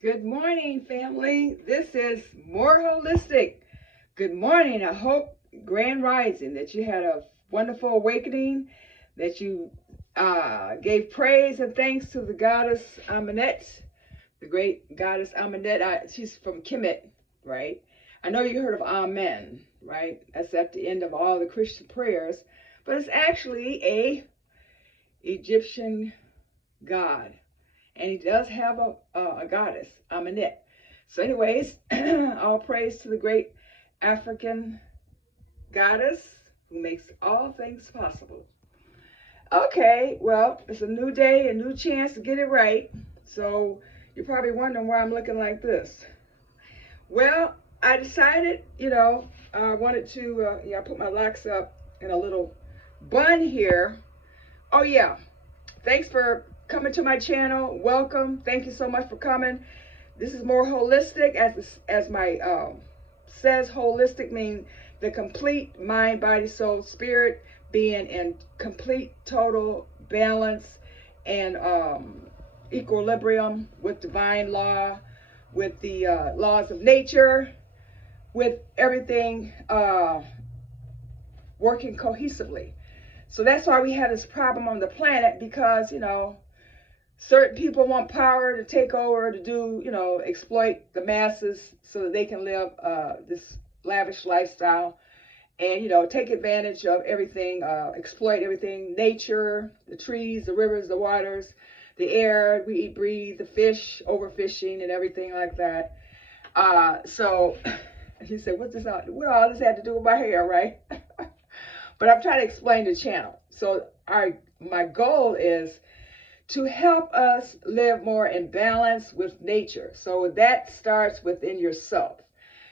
Good morning, family. This is More Holistic. Good morning. I hope grand rising that you had a wonderful awakening, that you gave praise and thanks to the goddess Amunet, the great goddess Amunet. She's from Kemet, right? I know you heard of Amen, right? That's at the end of all the Christian prayers, but it's actually a Egyptian god, and he does have a goddess, Amunet. So anyways, all praise to the great African goddess who makes all things possible. Okay, well, it's a new day, a new chance to get it right. So you're probably wondering why I'm looking like this. Well, I decided, I wanted to, I put my locks up in a little bun here. Oh yeah, thanks for coming to my channel. Welcome. Thank you so much for coming. This is More Holistic. As my says, holistic means the complete mind, body, soul, spirit, being in complete, total balance and equilibrium with divine law, with the laws of nature, with everything working cohesively. So that's why we have this problem on the planet, because, certain people want power to take over, to do, exploit the masses so that they can live this lavish lifestyle and, take advantage of everything, exploit everything, nature, the trees, the rivers, the waters, the air we eat, breathe, the fish, overfishing and everything like that. So he said, what all this had to do with my hair, right? But I'm trying to explain the channel. So my goal is to help us live more in balance with nature. So that starts within yourself,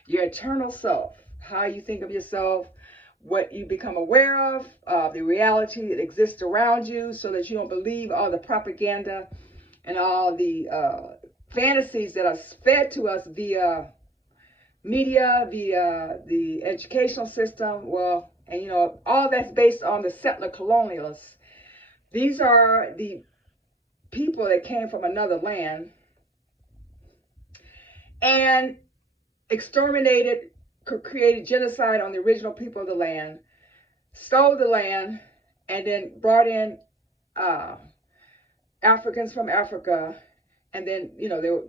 your eternal self, how you think of yourself, what you become aware of, the reality that exists around you, so that you don't believe all the propaganda and all the fantasies that are fed to us via media, via the educational system. Well, and all that's based on the settler colonialists. These are the people that came from another land and exterminated, created genocide on the original people of the land, stole the land, and then brought in Africans from Africa. And then, there were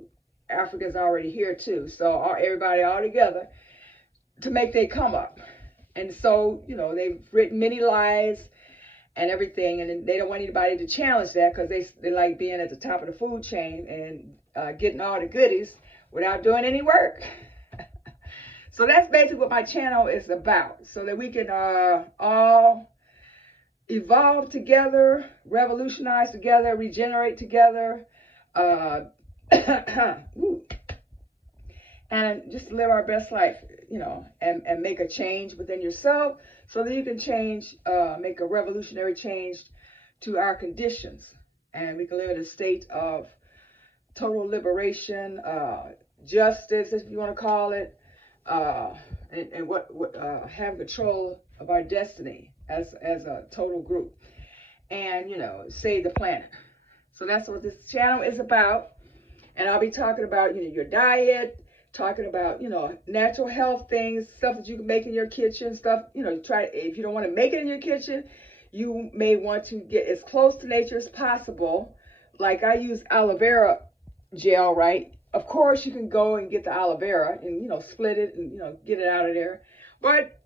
Africans already here too. So everybody all together to make their come up. And so, they've written many lies and everything, and they don't want anybody to challenge that, because they like being at the top of the food chain and getting all the goodies without doing any work. So that's basically what my channel is about, so that we can all evolve together, revolutionize together, regenerate together, and just live our best life, and make a change within yourself, so that you can change, make a revolutionary change to our conditions, and we can live in a state of total liberation, justice, if you want to call it, and have control of our destiny as a total group, and save the planet. So that's what this channel is about. And I'll be talking about your diet, talking about natural health things, stuff that you can make in your kitchen, stuff if you don't want to make it in your kitchen, you may want to get as close to nature as possible. Like I use aloe vera gel, right? Of course you can go and get the aloe vera and split it and get it out of there, but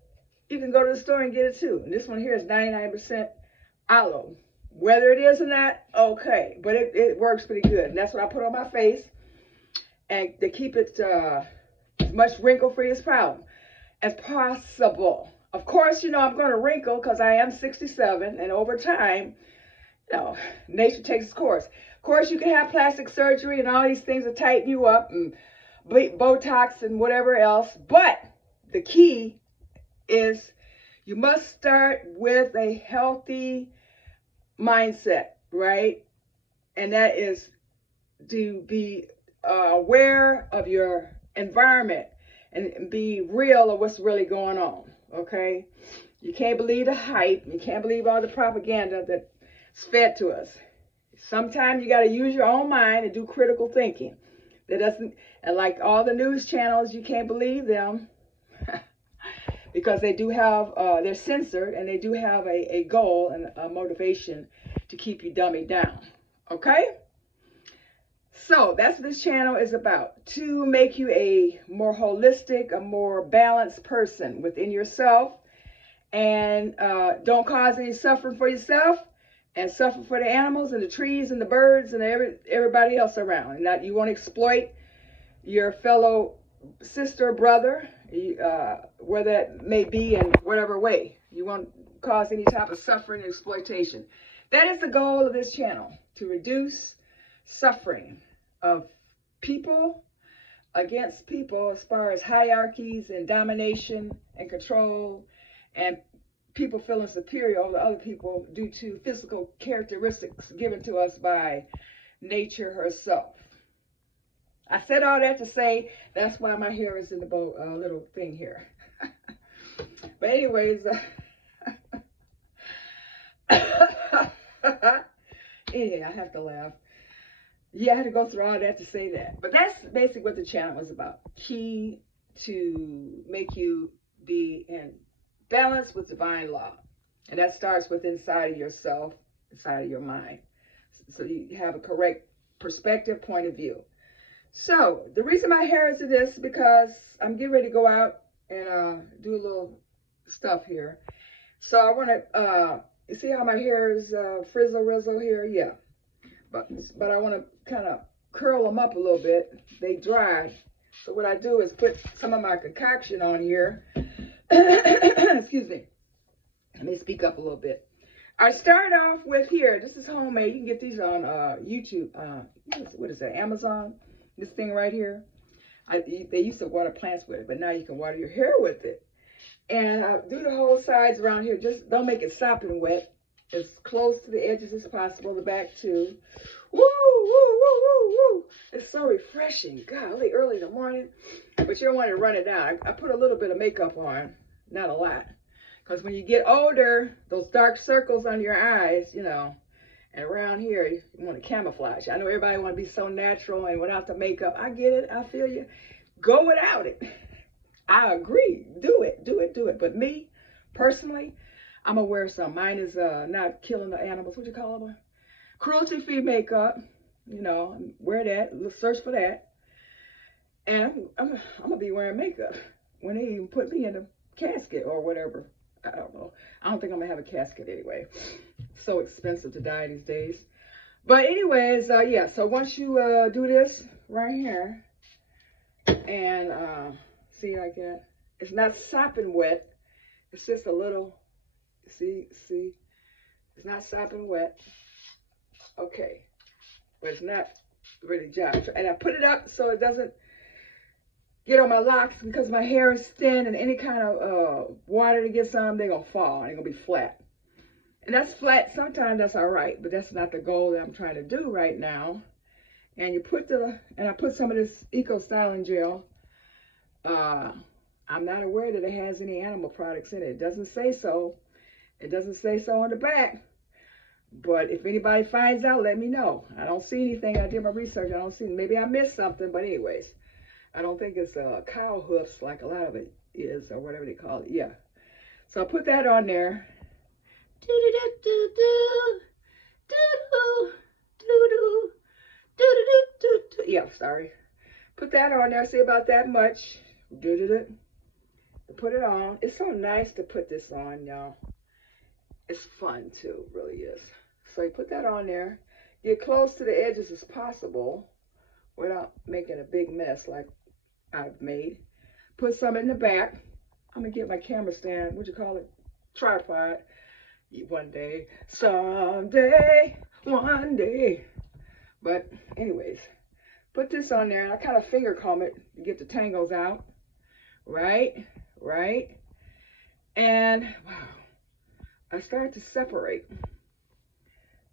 you can go to the store and get it too. And this one here is 99% aloe. Whether it is or not, okay, but it works pretty good. And that's what I put on my face, and to keep it as much wrinkle-free as possible. Of course, I'm going to wrinkle because I am 67, and over time, nature takes its course. Of course, you can have plastic surgery and all these things to tighten you up, and Botox and whatever else, but the key is you must start with a healthy mindset, right? And that is to be aware of your environment and be real of what's really going on, okay? You can't believe the hype. You can't believe all the propaganda that's fed to us. Sometimes you got to use your own mind and do critical thinking. It doesn't, and like all the news channels, you can't believe them because they do have, they're censored, and they do have a goal and a motivation to keep you dummied down. Okay? So that's what this channel is about, to make you a more holistic, a more balanced person within yourself, and don't cause any suffering for yourself, and suffer for the animals and the trees and the birds and everybody else around. And that you won't exploit your fellow sister, brother, where that may be in whatever way. You won't cause any type of suffering and exploitation. That is the goal of this channel, to reduce suffering of people against people, as far as hierarchies and domination and control, and people feeling superior over other people due to physical characteristics given to us by nature herself. I said all that to say that's why my hair is in the bow, little thing here. But anyways, yeah, I have to laugh. Yeah, I had to go through all that to say that. But that's basically what the channel was about. Key to make you be in balance with divine law. And that starts with inside of yourself, inside of your mind. So you have a correct perspective, point of view. So the reason my hair is this is because I'm getting ready to go out and do a little stuff here. So I want to, you see how my hair is frizzle rizzle here? Yeah. But I want to kind of curl them up a little bit. They dry. So what I do is put some of my concoction on here. Excuse me. Let me speak up a little bit. I start off with here. This is homemade. You can get these on YouTube. What is that? Amazon. This thing right here. They used to water plants with it, but now you can water your hair with it. And I do the whole sides around here. Just don't make it sopping wet. As close to the edges as possible. The back too. Woo, woo, woo, woo, woo. It's so refreshing. Golly, early in the morning. But you don't want to run it down. I put a little bit of makeup on. Not a lot. Because when you get older, those dark circles on your eyes, you know, and around here, you want to camouflage. I know everybody want to be so natural and without the makeup. I get it. I feel you. Go without it. I agree. Do it. Do it. Do it. But me, personally, I'm going to wear some. Mine is not killing the animals. What you call them? Cruelty-free makeup. You know, wear that. Let's search for that. And I'm going to be wearing makeup when they even put me in a casket or whatever. I don't know. I don't think I'm going to have a casket anyway. So expensive to die these days. But anyways, yeah. So once you do this right here, and see like that. It's not sopping wet. It's just a little... See, it's not sopping wet. Okay, but it's not really dry. And I put it up so it doesn't get on my locks, because my hair is thin, and any kind of water to get some, they're gonna fall. They're gonna be flat. And that's flat. Sometimes that's all right, but that's not the goal that I'm trying to do right now. And you put and I put some of this Eco Styling Gel. I'm not aware that it has any animal products in it. It doesn't say so. It doesn't say so on the back, but if anybody finds out, let me know. I don't see anything. I did my research. I don't see. Maybe I missed something, but anyways, I don't think it's cow hoofs like a lot of it is, or whatever they call it. Yeah. So I put that on there. Yeah, sorry. Put that on there. Say about that much. Put it on. It's so nice to put this on, y'all. It's fun too, really is. So you put that on there. Get close to the edges as possible without making a big mess like I've made. Put some in the back. I'm gonna get my camera stand, what you call it, tripod, one day, someday, one day. But anyways, put this on there, and I kind of finger comb it to get the tangles out. Right. And wow. I start to separate.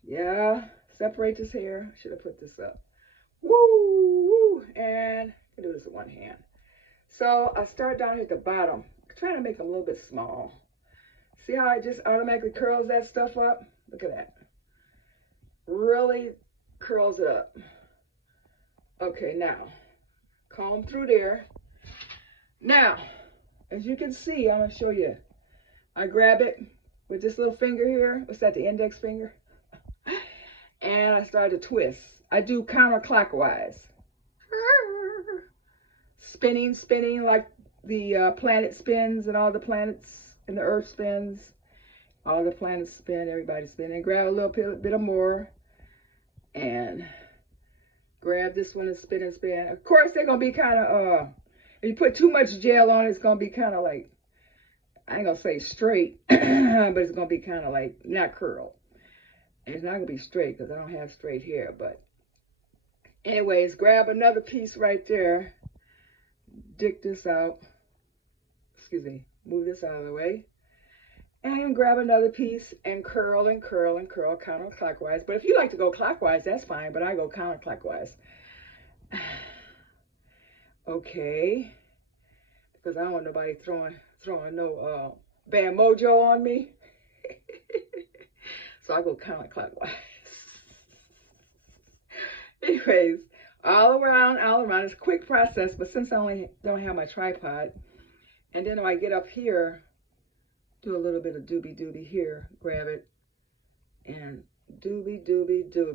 Yeah, separate this hair. Should have put this up. Woo! And I do this with one hand. So I start down here at the bottom, trying to make them a little bit small. See how it just automatically curls that stuff up? Look at that. Really curls it up. Okay, now comb through there. Now, as you can see, I'm going to show you. I grab it with this little finger here. What's that, the index finger? And I start to twist. I do counterclockwise. Spinning like the planet spins, and all the planets and the earth spins. All the planets spin, everybody spin. And grab a little bit of more. And grab this one and spin and spin. Of course, they're going to be kind of, if you put too much gel on it, it's going to be kind of like, I ain't going to say straight, but it's going to be kind of like, not curled. And it's not going to be straight because I don't have straight hair. But anyways, grab another piece right there. Dig this out. Excuse me. Move this out of the way. And grab another piece and curl and curl and curl counterclockwise. But if you like to go clockwise, that's fine. But I go counterclockwise. Okay. Because I don't want nobody throwing no bad mojo on me. So I go counterclockwise. Anyways, all around. It's a quick process. But since I only don't have my tripod, and then when I get up here, do a little bit of doobie here, grab it, and doobie, a little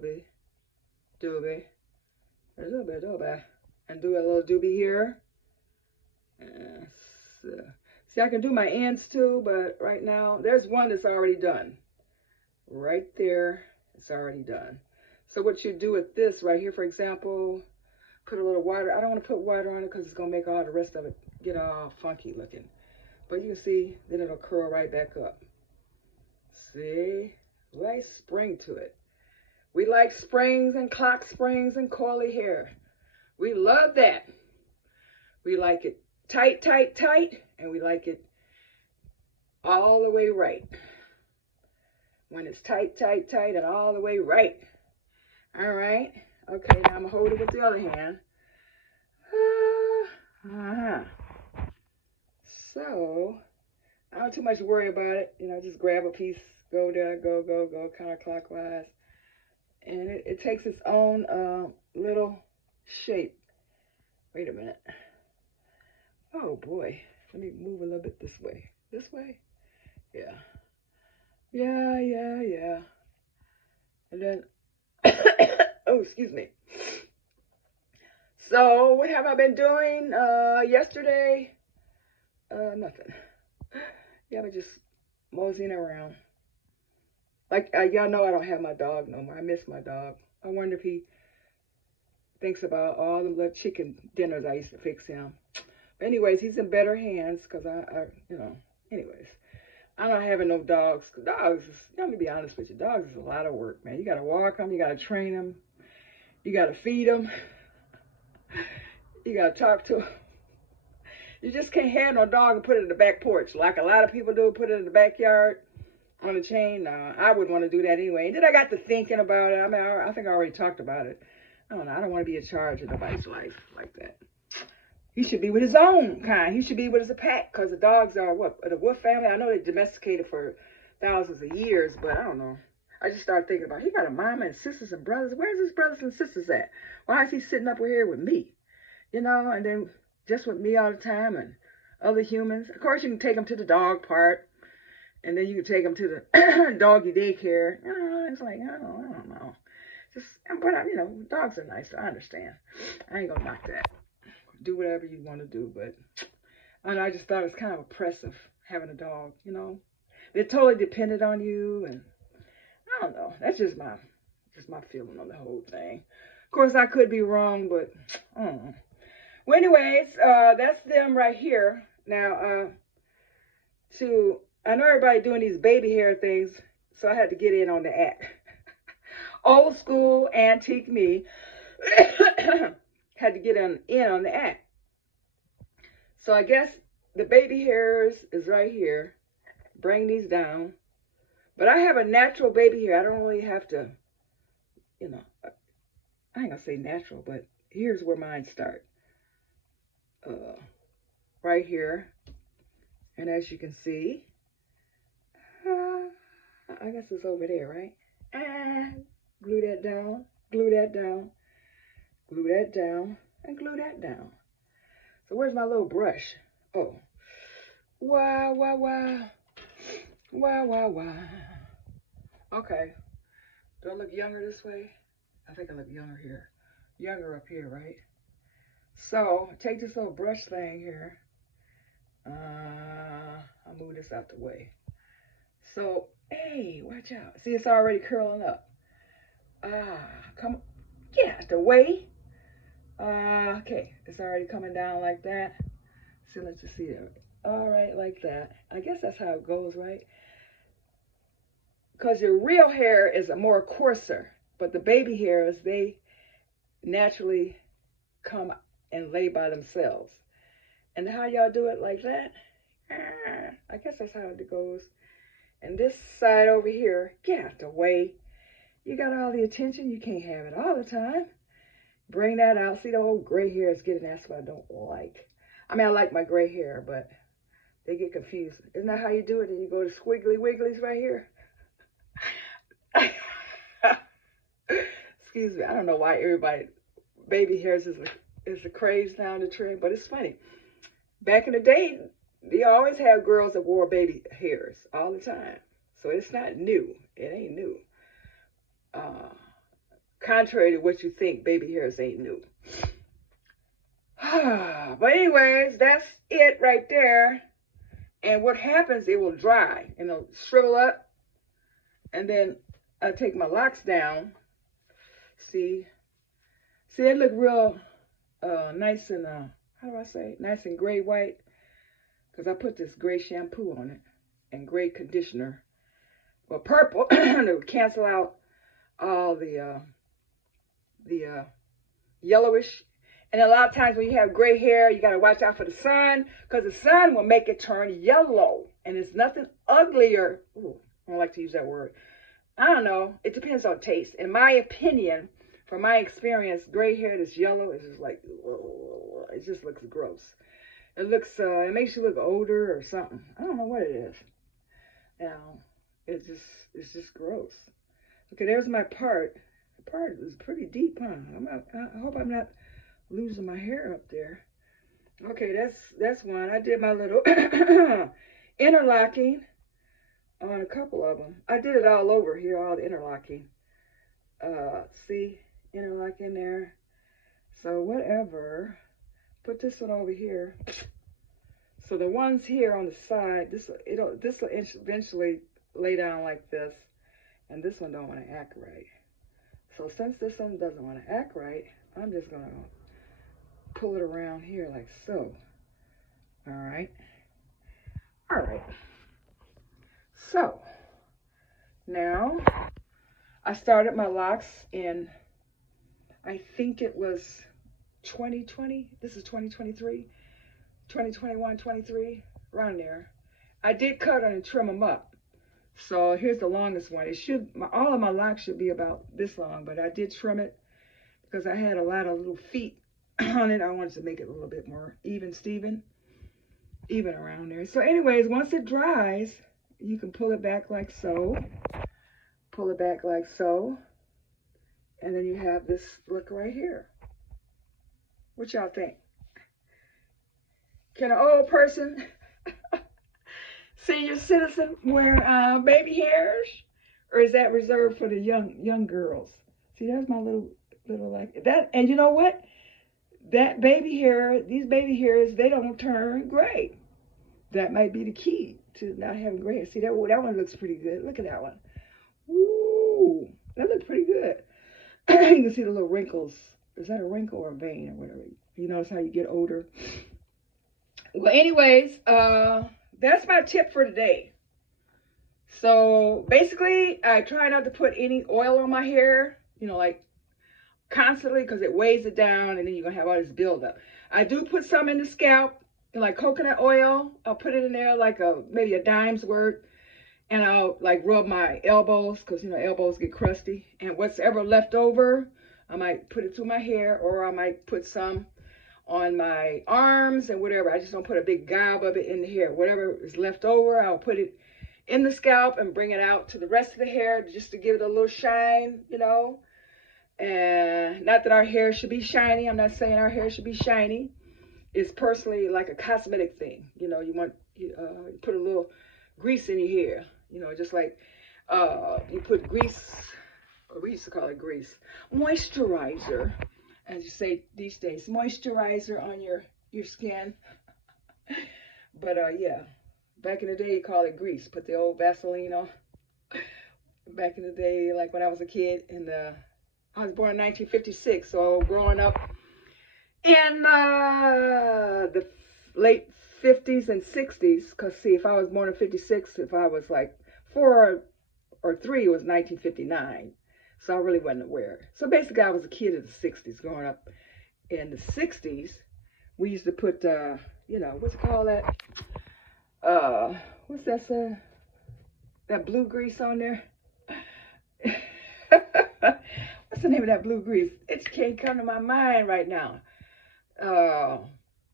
bit, and do a little doobie here. See, I can do my ends too, but right now, there's one that's already done. Right there, it's already done. So what you do with this right here, for example, put a little water. I don't want to put water on it because it's going to make all the rest of it get all funky looking. But you can see, then it'll curl right back up. See? Nice spring to it. We like springs and clock springs and curly hair. We love that. We like it tight, tight, tight. And we like it all the way right. When it's tight, tight, tight, and all the way right. All right. Okay, now I'm going to hold it with the other hand. So, I don't too much worry about it. You know, just grab a piece, go there, go, counterclockwise. And it takes its own little shape. Wait a minute. Oh, boy. Let me move a little bit this way. This way? Yeah. Yeah. And then, oh, excuse me. So, what have I been doing yesterday? Nothing. Yeah, but just moseying around. Like, y'all know I don't have my dog no more. I miss my dog. I wonder if he thinks about all the little chicken dinners I used to fix him. But anyways, he's in better hands because anyways. I'm not having no dogs. Dogs, let me be honest with you. Dogs is a lot of work, man. You got to walk them. You got to train them. You got to feed them. You got to talk to them. You just can't have no dog and put it in the back porch like a lot of people do. Put it in the backyard on a chain. No, I wouldn't want to do that anyway. And then I got to thinking about it. I mean, I think I already talked about it. I don't know. I don't want to be in charge of nobody's life like that. He should be with his own kind. He should be with his pack because the dogs are what? The wolf family. I know they domesticated for thousands of years, but I don't know. I just started thinking about, he got a mama and sisters and brothers. Where's his brothers and sisters at? Why is he sitting up here with me? You know, and then just with me all the time and other humans. Of course, you can take them to the dog park, and then you can take them to the doggy daycare. You know, it's like, I don't know. Just, but, you know, dogs are nice. I understand. I ain't gonna knock that. Do whatever you want to do, but I don't know, I just thought it was kind of oppressive having a dog, you know. They're totally dependent on you, and I don't know. That's just my feeling on the whole thing. Of course, I could be wrong, but I don't know. Well, anyways, that's them right here. Now, I know everybody doing these baby hair things, so I had to get in on the act. Old school, antique me. Had to get in on the act. So I guess the baby hairs is right here. Bring these down. But I have a natural baby hair. I don't really have to, you know, I ain't gonna say natural, but here's where mine start. Right here. And as you can see, I guess it's over there, right? Glue that down, glue that down. Glue that down and glue that down. So where's my little brush? Oh. Wow, wow, wow. Wow, wow, wow. Okay. Do I look younger this way? I think I look younger here. Younger up here, right? So, take this little brush thing here. I'll move this out the way. So, hey, watch out. See, it's already curling up. Come on. Get out the way. Okay, it's already coming down like that. So let's just see it. All right, like that. I guess that's how it goes, right? Because your real hair is a more coarser, but the baby hairs, they naturally come and lay by themselves. And how y'all do it like that? I guess that's how it goes. And this side over here, get out the way. You got all the attention. You can't have it all the time. Bring that out. See, the old gray hair is getting, that's what I don't like. I mean, I like my gray hair, but they get confused. Isn't that how you do it? And you go to squiggly wigglies right here. Excuse me. I don't know why everybody, baby hairs is a craze now in the trend, but it's funny. Back in the day, they always have girls that wore baby hairs all the time. So it's not new. It ain't new. Contrary to what you think, baby hairs ain't new. But anyways, that's it right there. And what happens, it will dry and it'll shrivel up. And then I take my locks down. See, it look real nice and, how do I say, nice and gray white. Because I put this gray shampoo on it and gray conditioner. Well, purple to cancel out all the yellowish. And a lot of times when you have gray hair, you got to watch out for the sun, because the sun will make it turn yellow. And there's nothing uglier. Ooh, I don't like to use that word. I don't know. It depends on taste. In my opinion, from my experience, gray hair that's yellow is just like, it just looks gross. It looks, it makes you look older or something. I don't know what it is. It's just gross. Okay, there's my part. The part is pretty deep, huh? I hope I'm not losing my hair up there. Okay, that's one. I did my little interlocking on a couple of them. I did it all over here, all the interlocking. See, interlock in there. So whatever. Put this one over here. So the ones here on the side, this will eventually lay down like this, and this one don't want to act right. So since this one doesn't want to act right, I'm just gonna pull it around here like so. All right. So now I started my locks in, I think it was 2020. This is 2023, 2021, 23, around there. I did cut them and trim them up. So here's the longest one. It should, all of my locks should be about this long, but I did trim it because I had a lot of little feet on it. I wanted to make it a little bit more even around there. So anyways, once it dries, you can pull it back like so. Pull it back like so. And then you have this look right here. What y'all think? Can an old person, senior citizen, wear baby hairs? Or is that reserved for the young girls? See, that's my little like that. And you know what? That baby hair, these baby hairs, they don't turn gray. That might be the key to not having gray hair. See, that one looks pretty good. Look at that one. Ooh, that looks pretty good. You can see the little wrinkles. Is that a wrinkle or a vein or whatever? You notice how you get older. Well, anyways, that's my tip for today. So basically, I try not to put any oil on my hair, like constantly, because it weighs it down and then you're going to have all this buildup. I do put some in the scalp, like coconut oil. I'll put it in there like maybe a dime's worth. And I'll like rub my elbows, because elbows get crusty. And what's ever left over, I might put it through my hair, or I might put some on my arms and whatever. I just don't put a big gob of it in the hair. Whatever is left over, I'll put it in the scalp and bring it out to the rest of the hair just to give it a little shine, And not that our hair should be shiny. I'm not saying our hair should be shiny. is personally like a cosmetic thing. You know, you put a little grease in your hair. You know, just like you put grease, or we used to call it grease, moisturizer, as you say these days, moisturizer on your skin. But yeah, back in the day, you call it grease. Put the old Vaseline on. Back in the day, like when I was a kid, I was born in 1956, so growing up in the late 50s and 60s, because see, if I was born in 56, if I was like 4 or 3, it was 1959, so I really wasn't aware. So basically, I was a kid of the 60s, growing up in the 60s. We used to put, you know, what's it called, that, what's that, that blue grease on there? What's the name of that blue grease? It can't come to my mind right now.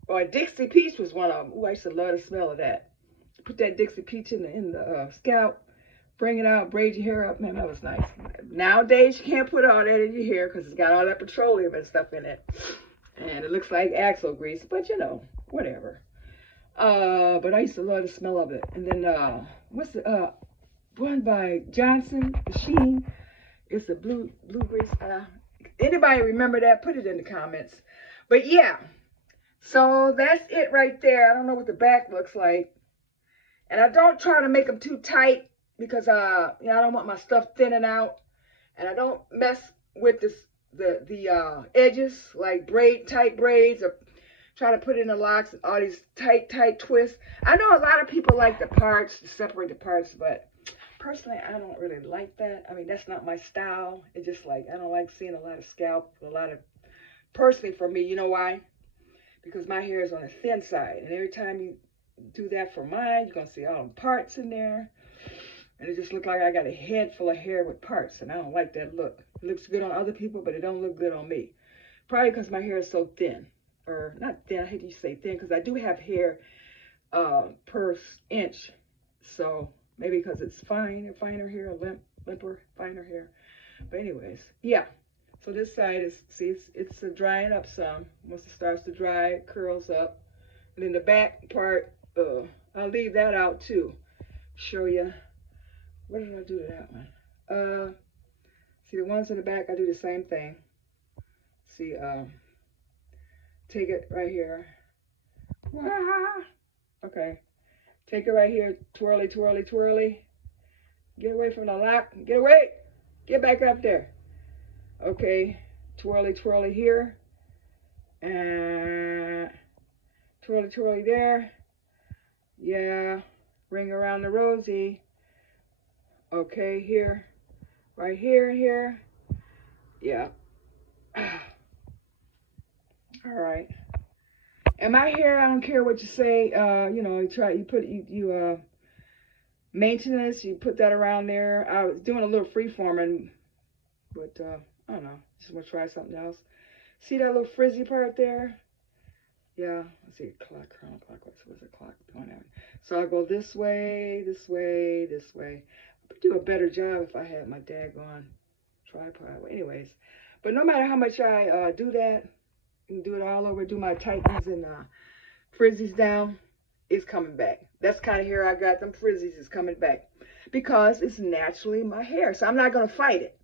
Or Dixie Peach was one of them. Ooh, I used to love the smell of that. Put that Dixie Peach in the scalp, bring it out, braid your hair up. Man, that was nice. Nowadays, you can't put all that in your hair because it's got all that petroleum and stuff in it. And it looks like axle grease, but you know, whatever. But I used to love the smell of it. And then, what's the, one by Johnson, Sheen? It's a blue grease. Anybody remember that? Put it in the comments. But yeah, so that's it right there. I don't know what the back looks like. And I don't try to make them too tight because you know, I don't want my stuff thinning out. And I don't mess with the edges, like tight braids, or try to put in the locks, all these tight twists. I know a lot of people like the parts, to separate the parts, but personally, I don't really like that. I mean, that's not my style. It's just like, I don't like seeing a lot of scalp, personally for me, you know why? Because my hair is on the thin side. And every time you do that for mine, you're going to see all the parts in there. And it just looks like I got a head full of hair with parts. And I don't like that look. It looks good on other people, but it don't look good on me. Probably because my hair is so thin. Or not thin, I hate to say thin, because I do have hair per inch. So maybe because it's finer hair, limper, finer hair. But anyways, yeah. So this side is, see, it's drying up some. Once it starts to dry, it curls up. And then the back part, I'll leave that out too. Show you. What did I do to that one? See, the ones in the back, I do the same thing. See, take it right here. Okay. Take it right here, twirly, twirly, twirly. Get away from the lock. Get away. Get back up there. Okay. Twirly, twirly here. And twirly, twirly there. Yeah. Ring around the rosy. Okay, here. Right here, here. Yeah. All right. And my hair, I don't care what you say, you know, you maintenance, you put that around there. I was doing a little freeforming, but, I don't know, just want to try something else. See that little frizzy part there? Yeah, let's see, counterclockwise, what's the clock going at? So I go this way, this way, this way. I would do a better job if I had my daggone tripod. Anyways, but no matter how much I do that, and do it all over, do my tightens and frizzies down, it's coming back. That's kind of hair I got. Them frizzies is coming back because it's naturally my hair. So I'm not going to fight it.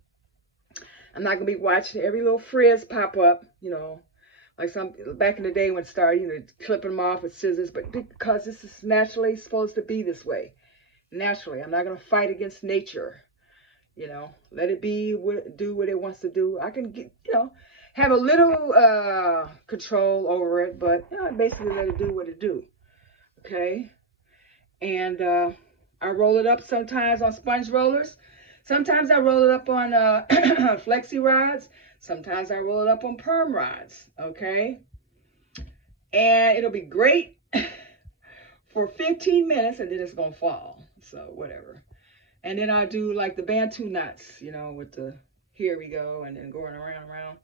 I'm not going to be watching every little frizz pop up, you know, like some back in the day when it started, you know, clipping them off with scissors. But because this is naturally supposed to be this way, naturally, I'm not going to fight against nature. You know, let it be, do what it wants to do. I can get, you know, have a little control over it, but you know, basically let it do what it do. Okay, and I roll it up sometimes on sponge rollers. Sometimes I roll it up on flexi rods. Sometimes I roll it up on perm rods. Okay, and it'll be great for 15 minutes, and then it's gonna fall. So whatever. And then I do like the Bantu knots, you know, with the here we go, and then going around.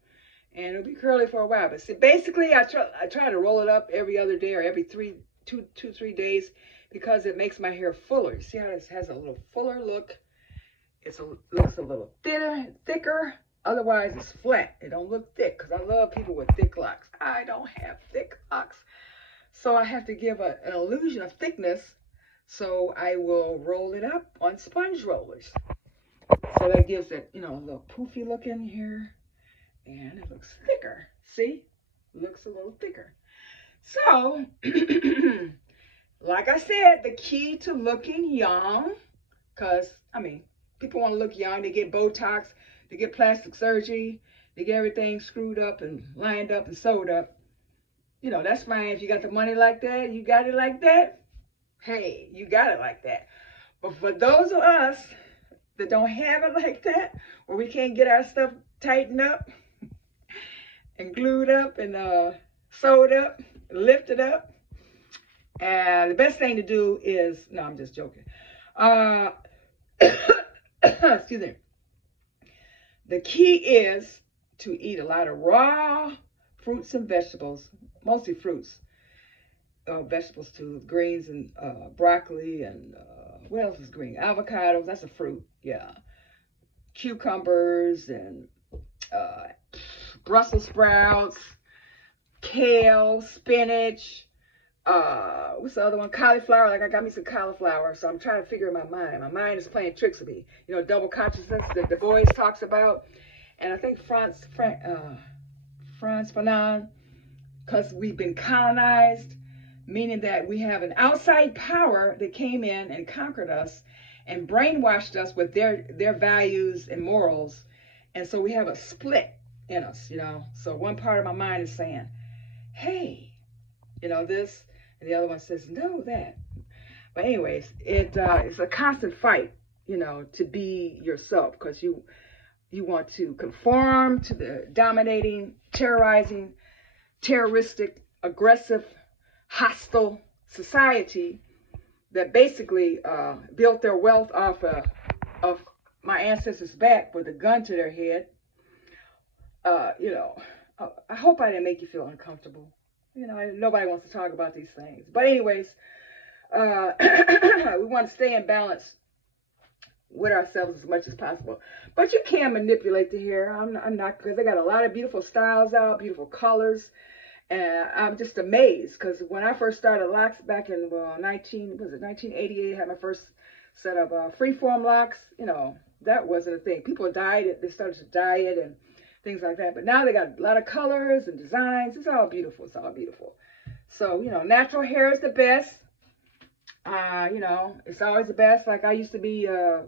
And it'll be curly for a while. But see, basically, I try to roll it up every other day or every 3 days because it makes my hair fuller. You see how this has a little fuller look? It looks a little thicker. Otherwise, it's flat. It don't look thick because I love people with thick locks. I don't have thick locks. So I have to give an illusion of thickness. So I will roll it up on sponge rollers. So that gives it, a little poofy look in here. And it looks thicker. See? Looks a little thicker. So, like I said, the key to looking young, because, people want to look young. They get Botox, they get plastic surgery, they get everything screwed up and lined up and sewed up. That's fine if you got the money like that, you got it like that. Hey, you got it like that. But for those of us that don't have it like that, where we can't get our stuff tightened up and glued up and sewed up, lifted up, and the best thing to do is, no, I'm just joking. Excuse me. The key is to eat a lot of raw fruits and vegetables, mostly fruits. Vegetables too, greens and broccoli and what else is green? Avocados, that's a fruit, yeah. Cucumbers and Brussels sprouts, kale, spinach, what's the other one? Cauliflower. Like I got me some cauliflower, so I'm trying to figure in my mind. My mind is playing tricks with me. Double consciousness that the boys talks about. And I think Franz Fanon, because we've been colonized, meaning that we have an outside power that came in and conquered us and brainwashed us with their values and morals. And so we have a split in us, So one part of my mind is saying, hey, this, and the other one says, no, that. But anyways, it's a constant fight, to be yourself, because you want to conform to the dominating, terrorizing, terroristic, aggressive, hostile society that basically built their wealth off of my ancestors' back with a gun to their head. I hope I didn't make you feel uncomfortable. Nobody wants to talk about these things. But anyways, we want to stay in balance with ourselves as much as possible. But you can manipulate the hair. I'm not, because they got a lot of beautiful styles out, beautiful colors. And I'm just amazed, because when I first started locks back in 1988, I had my first set of freeform locks. That wasn't a thing. People dyed it. They started to dye it and things like that. But now they got a lot of colors and designs. It's all beautiful. It's all beautiful. So, natural hair is the best. It's always the best. Like I used to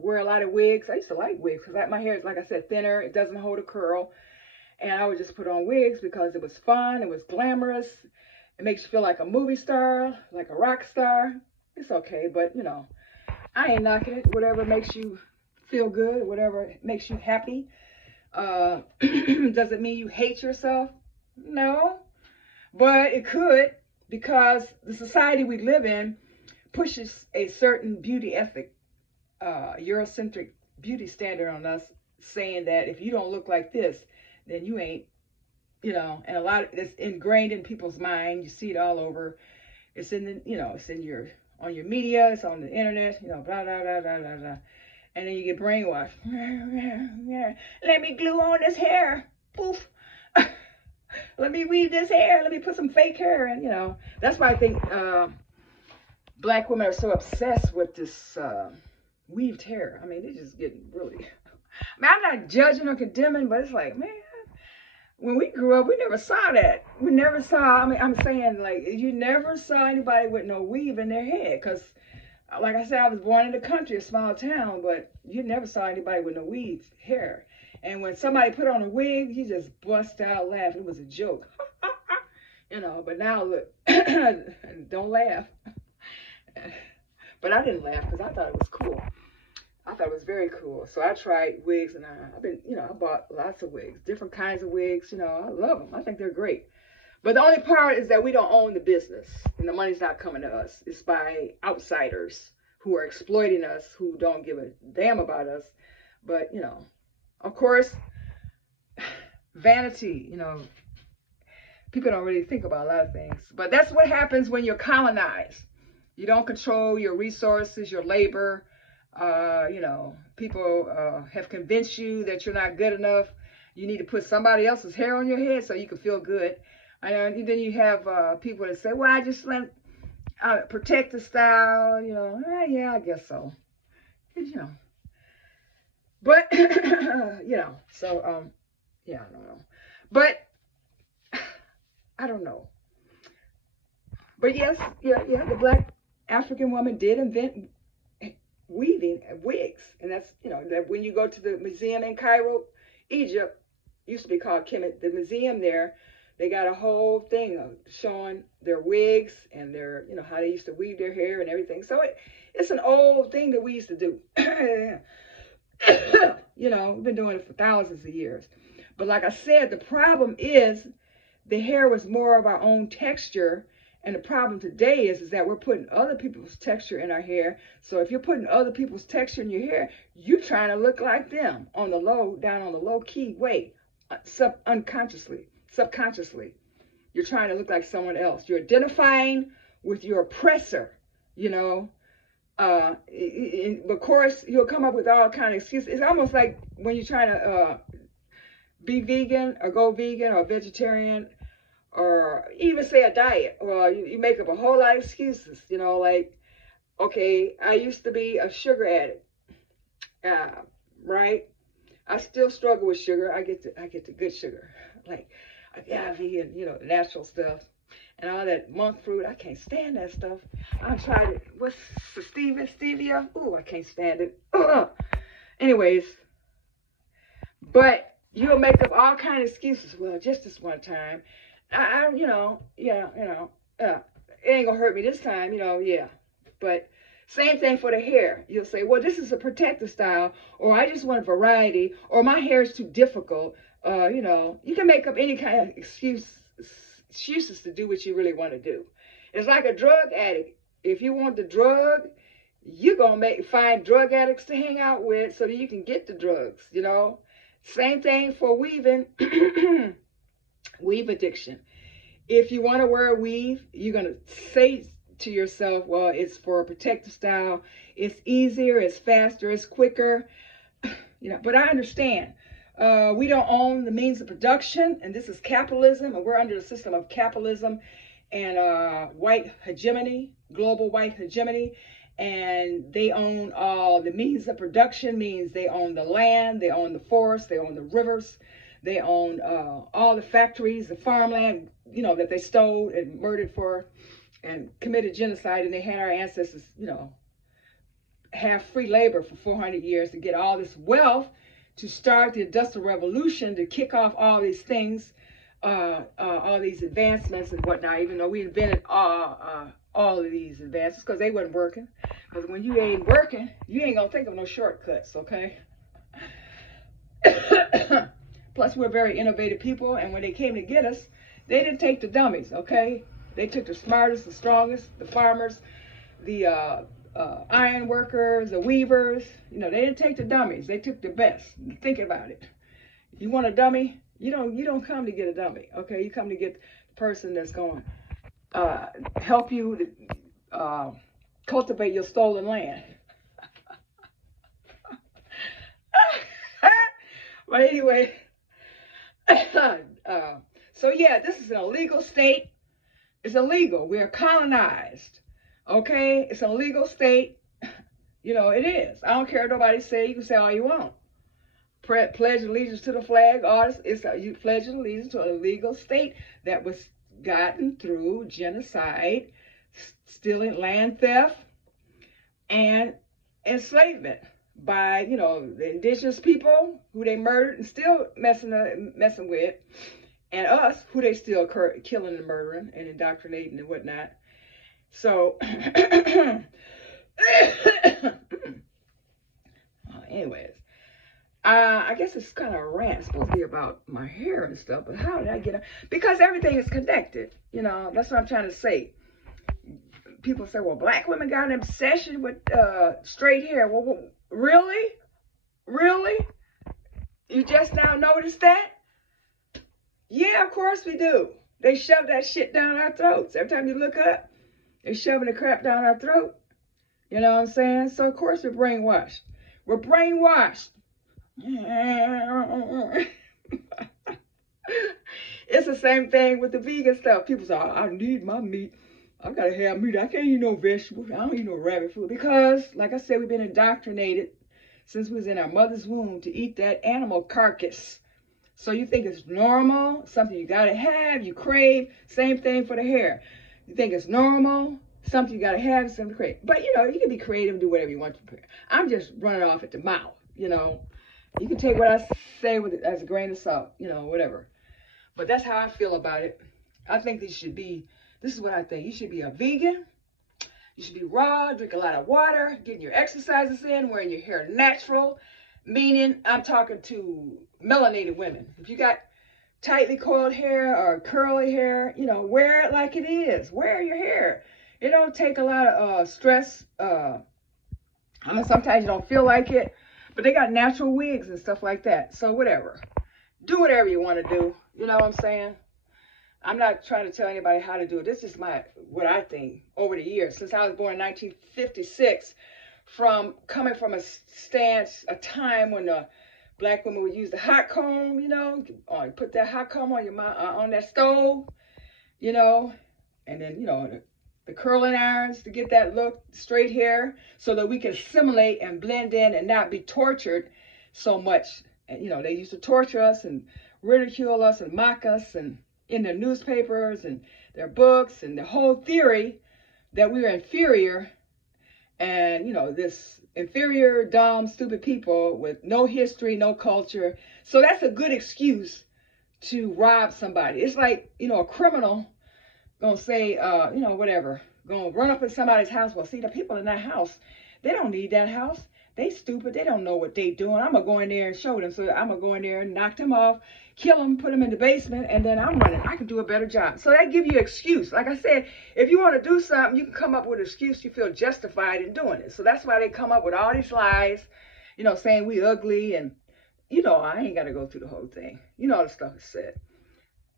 wear a lot of wigs. I used to like wigs because my hair is, like I said, thinner. It doesn't hold a curl. And I would just put on wigs because it was fun. It was glamorous. It makes you feel like a movie star, like a rock star. It's okay, but, I ain't knocking it. Whatever makes you feel good, whatever makes you happy. Does it mean you hate yourself? No. But it could, because the society we live in pushes a certain beauty ethic, Eurocentric beauty standard on us, saying that if you don't look like this, then you ain't, and a lot of it's ingrained in people's mind. You see it all over. It's in the, it's in on your media, it's on the internet, blah, blah, blah, blah, blah, blah. And then you get brainwashed. Let me glue on this hair. Poof. Let me weave this hair. Let me put some fake hair. And, that's why I think black women are so obsessed with this weaved hair. They just get really, I'm not judging or condemning, but it's like, man, when we grew up, we never saw that. We never saw, I'm saying, like, you never saw anybody with no weave in their head. Because, like I said, I was born in the country, a small town, but you never saw anybody with no weave hair. And when somebody put on a wig, you just bust out laughing. It was a joke. But now, look, don't laugh. But I didn't laugh because I thought it was cool. I thought it was very cool. So I tried wigs, and I've been, I bought lots of wigs, different kinds of wigs. I love them. I think they're great. But the only part is that we don't own the business, and the money's not coming to us. It's by outsiders who are exploiting us, who don't give a damn about us. But, of course, vanity, people don't really think about a lot of things. But that's what happens when you're colonized. You don't control your resources, your labor. People have convinced you that you're not good enough. you need to put somebody else's hair on your head so you can feel good. And then you have people that say, well, I just let protect the style, you know. Yeah, I guess so. You know. But, you know, so, yeah, I don't know. But, I don't know. But yes, yeah, the black African woman did invent weaving wigs. And that's, you know, that when you go to the museum in Cairo, Egypt, used to be called Kemet, the museum there, they got a whole thing of showing their wigs and their, you know, how they used to weave their hair and everything. So it's an old thing that we used to do. You know, we've been doing it for thousands of years. But like I said, the problem is the hair was more of our own texture. And the problem today is that we're putting other people's texture in our hair. So if you're putting other people's texture in your hair, you're trying to look like them on the low, down on the low key way, subconsciously. You're trying to look like someone else. You're identifying with your oppressor, you know. Of course, you'll come up with all kind of excuses. It's almost like when you're trying to be vegan or go vegan or vegetarian, or even say a diet. Well, you make up a whole lot of excuses, you know, like, okay, I used to be a sugar addict, right? I still struggle with sugar. I get the good sugar, like, yeah, vegan, you know, the natural stuff, and all that monk fruit. I can't stand that stuff. I tried it. What's stevia? Ooh, I can't stand it. Anyways, but you'll make up all kind of excuses. Well, just this one time. You know, yeah, you know, it ain't gonna hurt me this time, you know, yeah. But same thing for the hair. You'll say, well, this is a protective style, or I just want variety, or my hair is too difficult. You know, you can make up any kind of excuses to do what you really want to do. It's like a drug addict. If you want the drug, you're gonna find drug addicts to hang out with so that you can get the drugs, you know. Same thing for weaving. Weave addiction. If you want to wear a weave, you're going to say to yourself, well, it's for a protective style. It's easier, it's faster, it's quicker. You know, but I understand. We don't own the means of production, and this is capitalism, and we're under the system of capitalism and white hegemony, global white hegemony, and they own all the means of production. Means they own the land, they own the forest, they own the rivers. They owned all the factories, the farmland, you know, that they stole and murdered for and committed genocide. And they had our ancestors, you know, have free labor for 400 years to get all this wealth to start the Industrial Revolution, to kick off all these things, all these advancements and whatnot, even though we invented all of these advances because they wasn't working. Because when you ain't working, you ain't going to think of no shortcuts, okay? Plus, we're very innovative people, and when they came to get us, they didn't take the dummies, okay? They took the smartest, the strongest, the farmers, the iron workers, the weavers. You know, they didn't take the dummies. They took the best. Think about it. You want a dummy? You don't come to get a dummy, okay? You come to get the person that's going to help you to cultivate your stolen land. But anyway, so yeah, this is an illegal state. It's illegal. We are colonized. Okay? It's an illegal state. You know, it is. I don't care what nobody say. You can say all you want. Pledge allegiance to the flag. You pledge allegiance to an illegal state that was gotten through genocide, stealing, land theft, and enslavement by, you know, the indigenous people who they murdered and still messing with, and us who they still killing and murdering and indoctrinating and whatnot. So, anyways, I guess it's kind of a rant. It's supposed to be about my hair and stuff, but how did I get it? Because everything is connected. You know, that's what I'm trying to say. People say, well, black women got an obsession with straight hair. Well, really? Really? You just now noticed that? Yeah, of course we do. They shove that shit down our throats. Every time you look up, they're shoving the crap down our throat. You know what I'm saying? So, of course, we're brainwashed. We're brainwashed. It's the same thing with the vegan stuff. People say, I need my meat. I gotta have meat. I can't eat no vegetables. I don't eat no rabbit food. Because, like I said, we've been indoctrinated since we was in our mother's womb to eat that animal carcass. So you think it's normal, something you gotta have, you crave. Same thing for the hair. You think it's normal, something you gotta have, something to crave. But you know, you can be creative and do whatever you want to. I'm just running off at the mouth, you know. You can take what I say with it as a grain of salt, you know, whatever. But that's how I feel about it. I think this is what I think. You should be a vegan. You should be raw, drink a lot of water, getting your exercises in, wearing your hair natural. Meaning, I'm talking to melanated women. If you got tightly coiled hair or curly hair, you know, wear it like it is. Wear your hair. It don't take a lot of stress. I mean, sometimes you don't feel like it, but they got natural wigs and stuff like that. So whatever. Do whatever you want to do. You know what I'm saying? I'm not trying to tell anybody how to do it. This is what I think over the years. Since I was born in 1956, coming from a time when the black women would use the hot comb, you know, or put that hot comb on on that stove, you know, and then, you know, the curling irons to get that look, straight hair, so that we can assimilate and blend in and not be tortured so much. And, you know, they used to torture us and ridicule us and mock us and in their newspapers and their books and the whole theory that we were inferior and, you know, this inferior, dumb, stupid people with no history, no culture. So that's a good excuse to rob somebody. It's like, you know, a criminal gonna say, you know, whatever, gonna run up in somebody's house. Well, see, the people in that house, they don't need that house. They stupid. They don't know what they doing. I'm going to go in there and show them. So I'm going to go in there and knock them off, kill them, put them in the basement, and then I'm running. I can do a better job. So that gives you an excuse. Like I said, if you want to do something, you can come up with an excuse you feel justified in doing it. So that's why they come up with all these lies, you know, saying we ugly. And, you know, I ain't got to go through the whole thing. You know, all the stuff is said.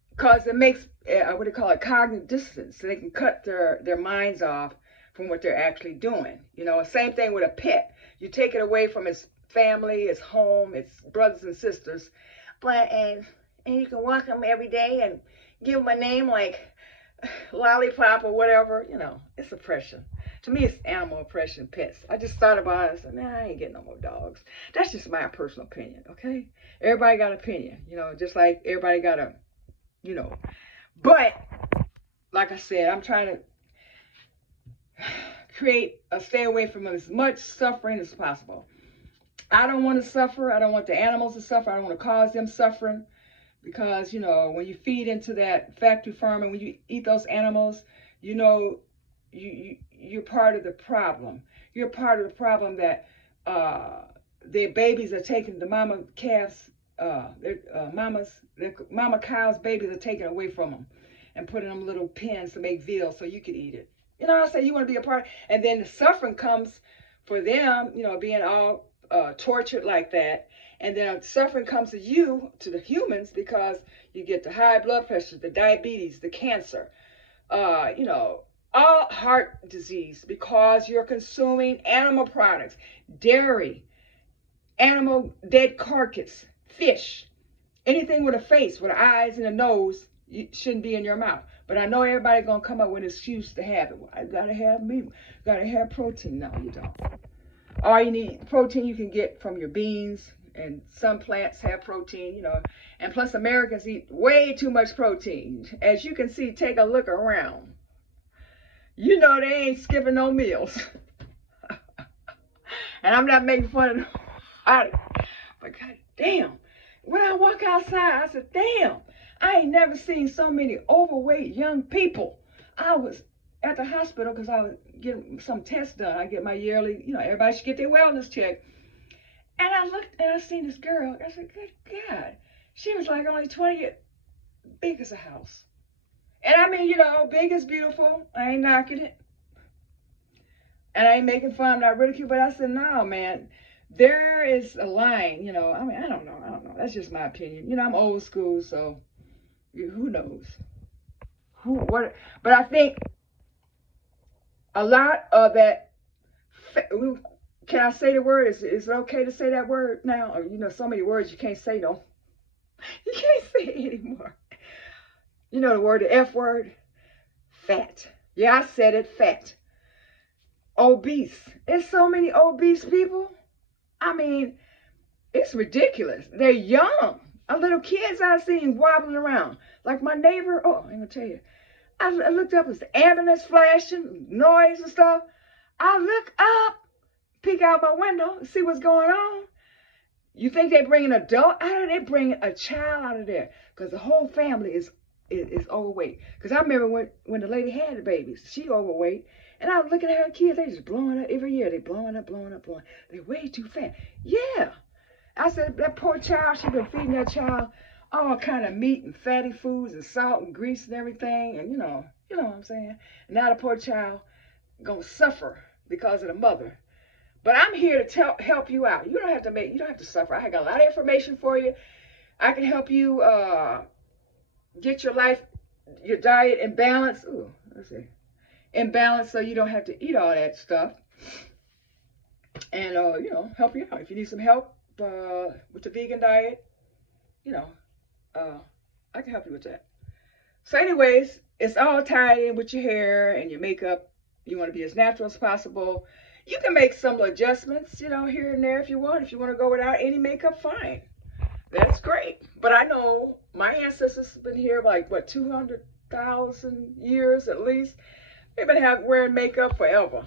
Because it makes, what do you call it, cognitive dissonance. So they can cut their minds off from what they're actually doing. You know, same thing with a pet. You take it away from its family, its home, its brothers and sisters. But, and you can walk them every day and give them a name like Lollipop or whatever. You know, it's oppression. To me, it's animal oppression, pets. I just thought about it and said, nah, I ain't getting no more dogs. That's just my personal opinion, okay? Everybody got an opinion, you know, just like everybody got a, you know. But, like I said, I'm trying to stay away from as much suffering as possible. I don't want to suffer. I don't want the animals to suffer. I don't want to cause them suffering because, you know, when you feed into that factory farm and when you eat those animals, you know, you're part of the problem. You're part of the problem that their babies are taken, the mama calves, their mama cows' babies are taken away from them and put in them little pens to make veal so you could eat it. You know what I say? You want to be a part. And then the suffering comes for them, you know, being all tortured like that. And then suffering comes to you, to the humans, because you get the high blood pressure, the diabetes, the cancer, you know, all heart disease because you're consuming animal products, dairy, animal dead carcass, fish, anything with a face, with eyes and a nose, you shouldn't be in your mouth. But I know everybody's going to come up with an excuse to have it. Well, I got to have meat. Got to have protein. No, you don't. All you need, protein you can get from your beans. And some plants have protein, you know. And plus Americans eat way too much protein. As you can see, take a look around. You know they ain't skipping no meals. And I'm not making fun of them. But god damn. When I walk outside, I said, damn. I ain't never seen so many overweight young people. I was at the hospital because I was getting some tests done. I get my yearly, you know, everybody should get their wellness check. And I looked and I seen this girl. I said, good God. She was like only 20, big as a house. And I mean, you know, big is beautiful. I ain't knocking it. And I ain't making fun, I'm not ridiculing, but I said, no, man. There is a line, you know. I mean, I don't know. That's just my opinion. You know, I'm old school, so who knows? What? But I think a lot of that. Can I say the word? Is it okay to say that word now? Or you know, so many words you can't say no. You can't say it anymore. You know the word, the F word? Fat. Yeah, I said it, fat. Obese. There's so many obese people. I mean, it's ridiculous. They're young. Little kids I've seen wobbling around. Like my neighbor, oh, I'm going to tell you. I looked up, it's the ambulance flashing, noise and stuff. I look up, peek out my window, see what's going on. You think they bring an adult out of there? They bring a child out of there. Because the whole family is overweight. Because I remember when the lady had the babies, she overweight. And I was looking at her kids, they just blowing up every year. They blowing up. They're way too fat. Yeah. I said, that poor child, she been feeding that child all kind of meat and fatty foods and salt and grease and everything. And you know what I'm saying? And now the poor child gonna suffer because of the mother. But I'm here to help you out. You don't have to suffer. I got a lot of information for you. I can help you get your diet in balance. Ooh, let's see. In balance so you don't have to eat all that stuff. And, help you out. If you need some help with the vegan diet, I can help you with that. So anyways, it's all tied in with your hair and your makeup. You want to be as natural as possible. You can make some adjustments, here and there if you want. If you want to go without any makeup, fine. That's great. But I know my ancestors have been here like, 200,000 years at least. They've been wearing makeup forever.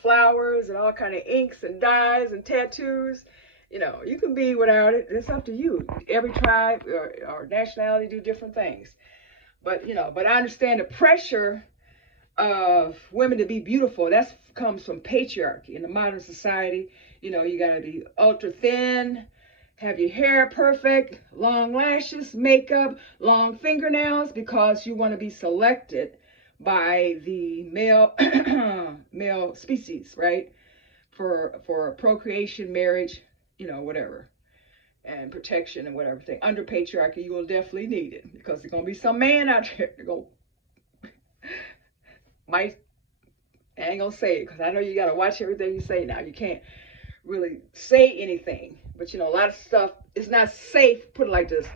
Flowers and all kind of inks and dyes and tattoos. You can be without it. It's up to you. Every tribe or nationality do different things. But I understand the pressure of women to be beautiful. That comes from patriarchy in the modern society. You got to be ultra thin, have your hair perfect, long lashes, makeup, long fingernails, because you want to be selected by the male species, right? For procreation, marriage, whatever, and protection and whatever thing. Under patriarchy, you will definitely need it, because there's gonna be some man out there that I ain't gonna say it, because I know you gotta watch everything you say now. You can't really say anything, but a lot of stuff, it's not safe. Put it like this: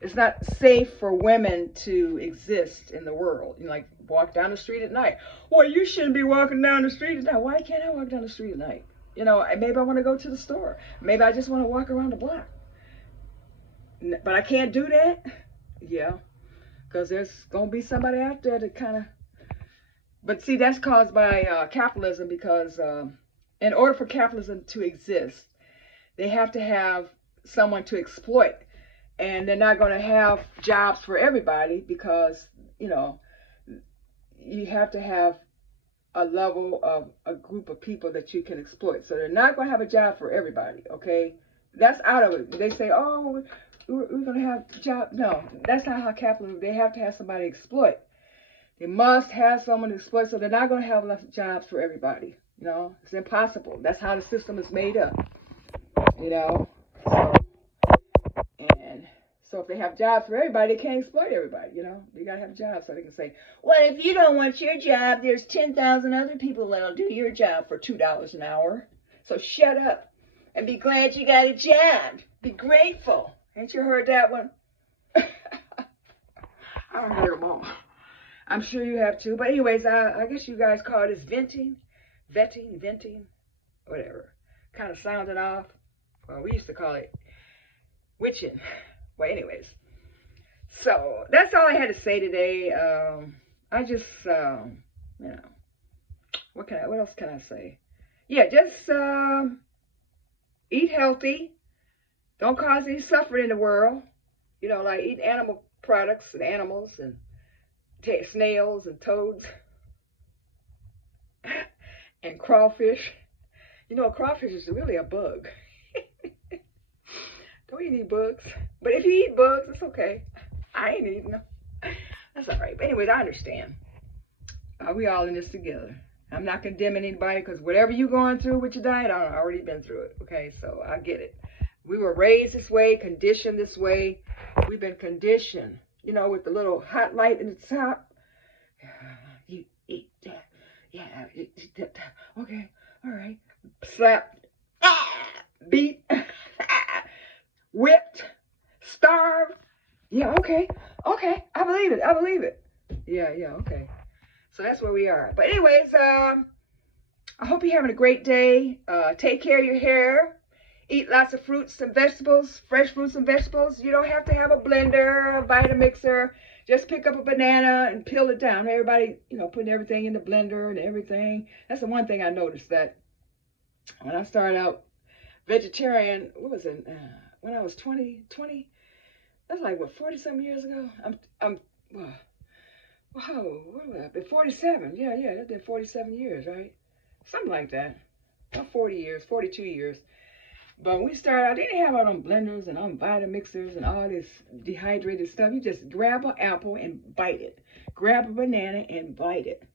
it's not safe for women to exist in the world. Like walk down the street at night. Well, you shouldn't be walking down the street at night. Why can't I walk down the street at night? Maybe I want to go to the store. Maybe I just want to walk around the block. But I can't do that? Yeah. Because there's going to be somebody out there that kind of... But see, that's caused by capitalism, because in order for capitalism to exist, they have to have someone to exploit. And they're not going to have jobs for everybody, because, you have to have a level of a group of people that you can exploit. So they're not going to have a job for everybody, okay? That's out of it. They say, oh, we're going to have job. No, that's not how capitalism, they have to have somebody to exploit. They must have someone to exploit, so they're not going to have enough jobs for everybody. It's impossible. That's how the system is made up, So if they have jobs for everybody, they can't exploit everybody, They got to have jobs so they can say, well, if you don't want your job, there's 10,000 other people that'll do your job for $2 an hour. So shut up and be glad you got a job. Be grateful. Ain't you heard that one? I don't hear them all. I'm sure you have too. But anyways, I guess you guys call this venting, whatever. Kind of sounding off. Well, we used to call it witching. Well, anyways, so that's all I had to say today. I just, what else can I say? Yeah, just eat healthy. Don't cause any suffering in the world. Like eat animal products and animals and snails and toads and crawfish. Crawfish is really a bug. Don't eat any bugs. But if you eat bugs, it's okay. I ain't eating them. That's all right. But anyways, I understand. We all in this together. I'm not condemning anybody, because whatever you're going through with your diet, I've already been through it. Okay, so I get it. We were raised this way, conditioned this way. We've been conditioned, with the little hot light in the top. You eat that. Yeah, eat that. Okay, all right. Slap. Beat. Whipped, starve. Yeah, okay. Okay, I believe it. I believe it. Yeah, okay. So that's where we are. But anyways, I hope you're having a great day. Take care of your hair. Eat lots of fruits and vegetables, fresh fruits and vegetables. You don't have to have a blender, a Vitamixer. Just pick up a banana and peel it down. Everybody, putting everything in the blender and everything. That's the one thing I noticed, that when I started out vegetarian, what was it? When I was 20, that's like, what, 40-something years ago? Wow, what was I? Been 47. Yeah, that's been 47 years, right? Something like that. About 40 years, 42 years. But when we started out, they didn't have all them blenders and them Vitamixers and all this dehydrated stuff. You just grab an apple and bite it. Grab a banana and bite it.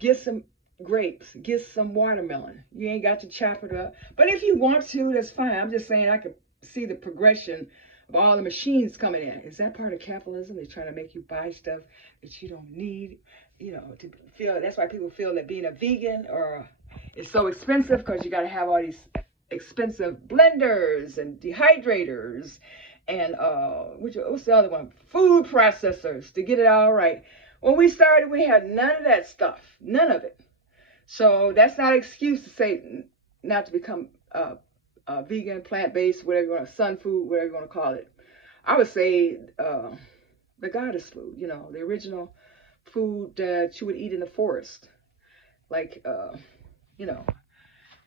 Get some grapes. Get some watermelon. You ain't got to chop it up. But if you want to, that's fine. I'm just saying I could see the progression of all the machines coming in. Is that part of capitalism? They're trying to make you buy stuff that you don't need, to feel. That's why people feel that being a vegan is so expensive, because you got to have all these expensive blenders and dehydrators and what's the other one? Food processors to get it all right. When we started, we had none of that stuff. None of it. So that's not an excuse to say not to become vegan, plant-based, whatever you want, sun food, whatever you want to call it. I would say the goddess food, the original food that you would eat in the forest, like, in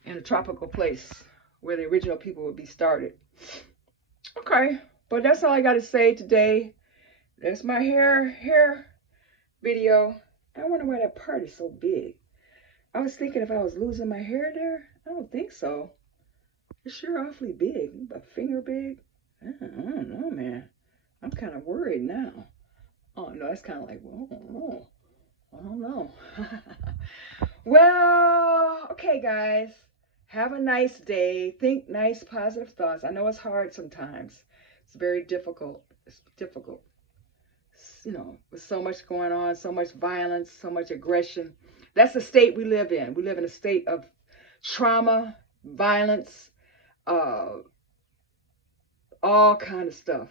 a tropical place where the original people would be started. Okay, but that's all I got to say today. That's my hair video. I wonder why that part is so big. I was thinking if I was losing my hair there. I don't think so. It's sure awfully big. A finger big. I don't know, man. I'm kind of worried now. Oh, no, that's kind of like, well, I don't know. Well, okay, guys. Have a nice day. Think nice, positive thoughts. I know it's hard sometimes. It's very difficult. It's difficult. With so much going on, so much violence, so much aggression. That's the state we live in. We live in a state of trauma, violence, all kind of stuff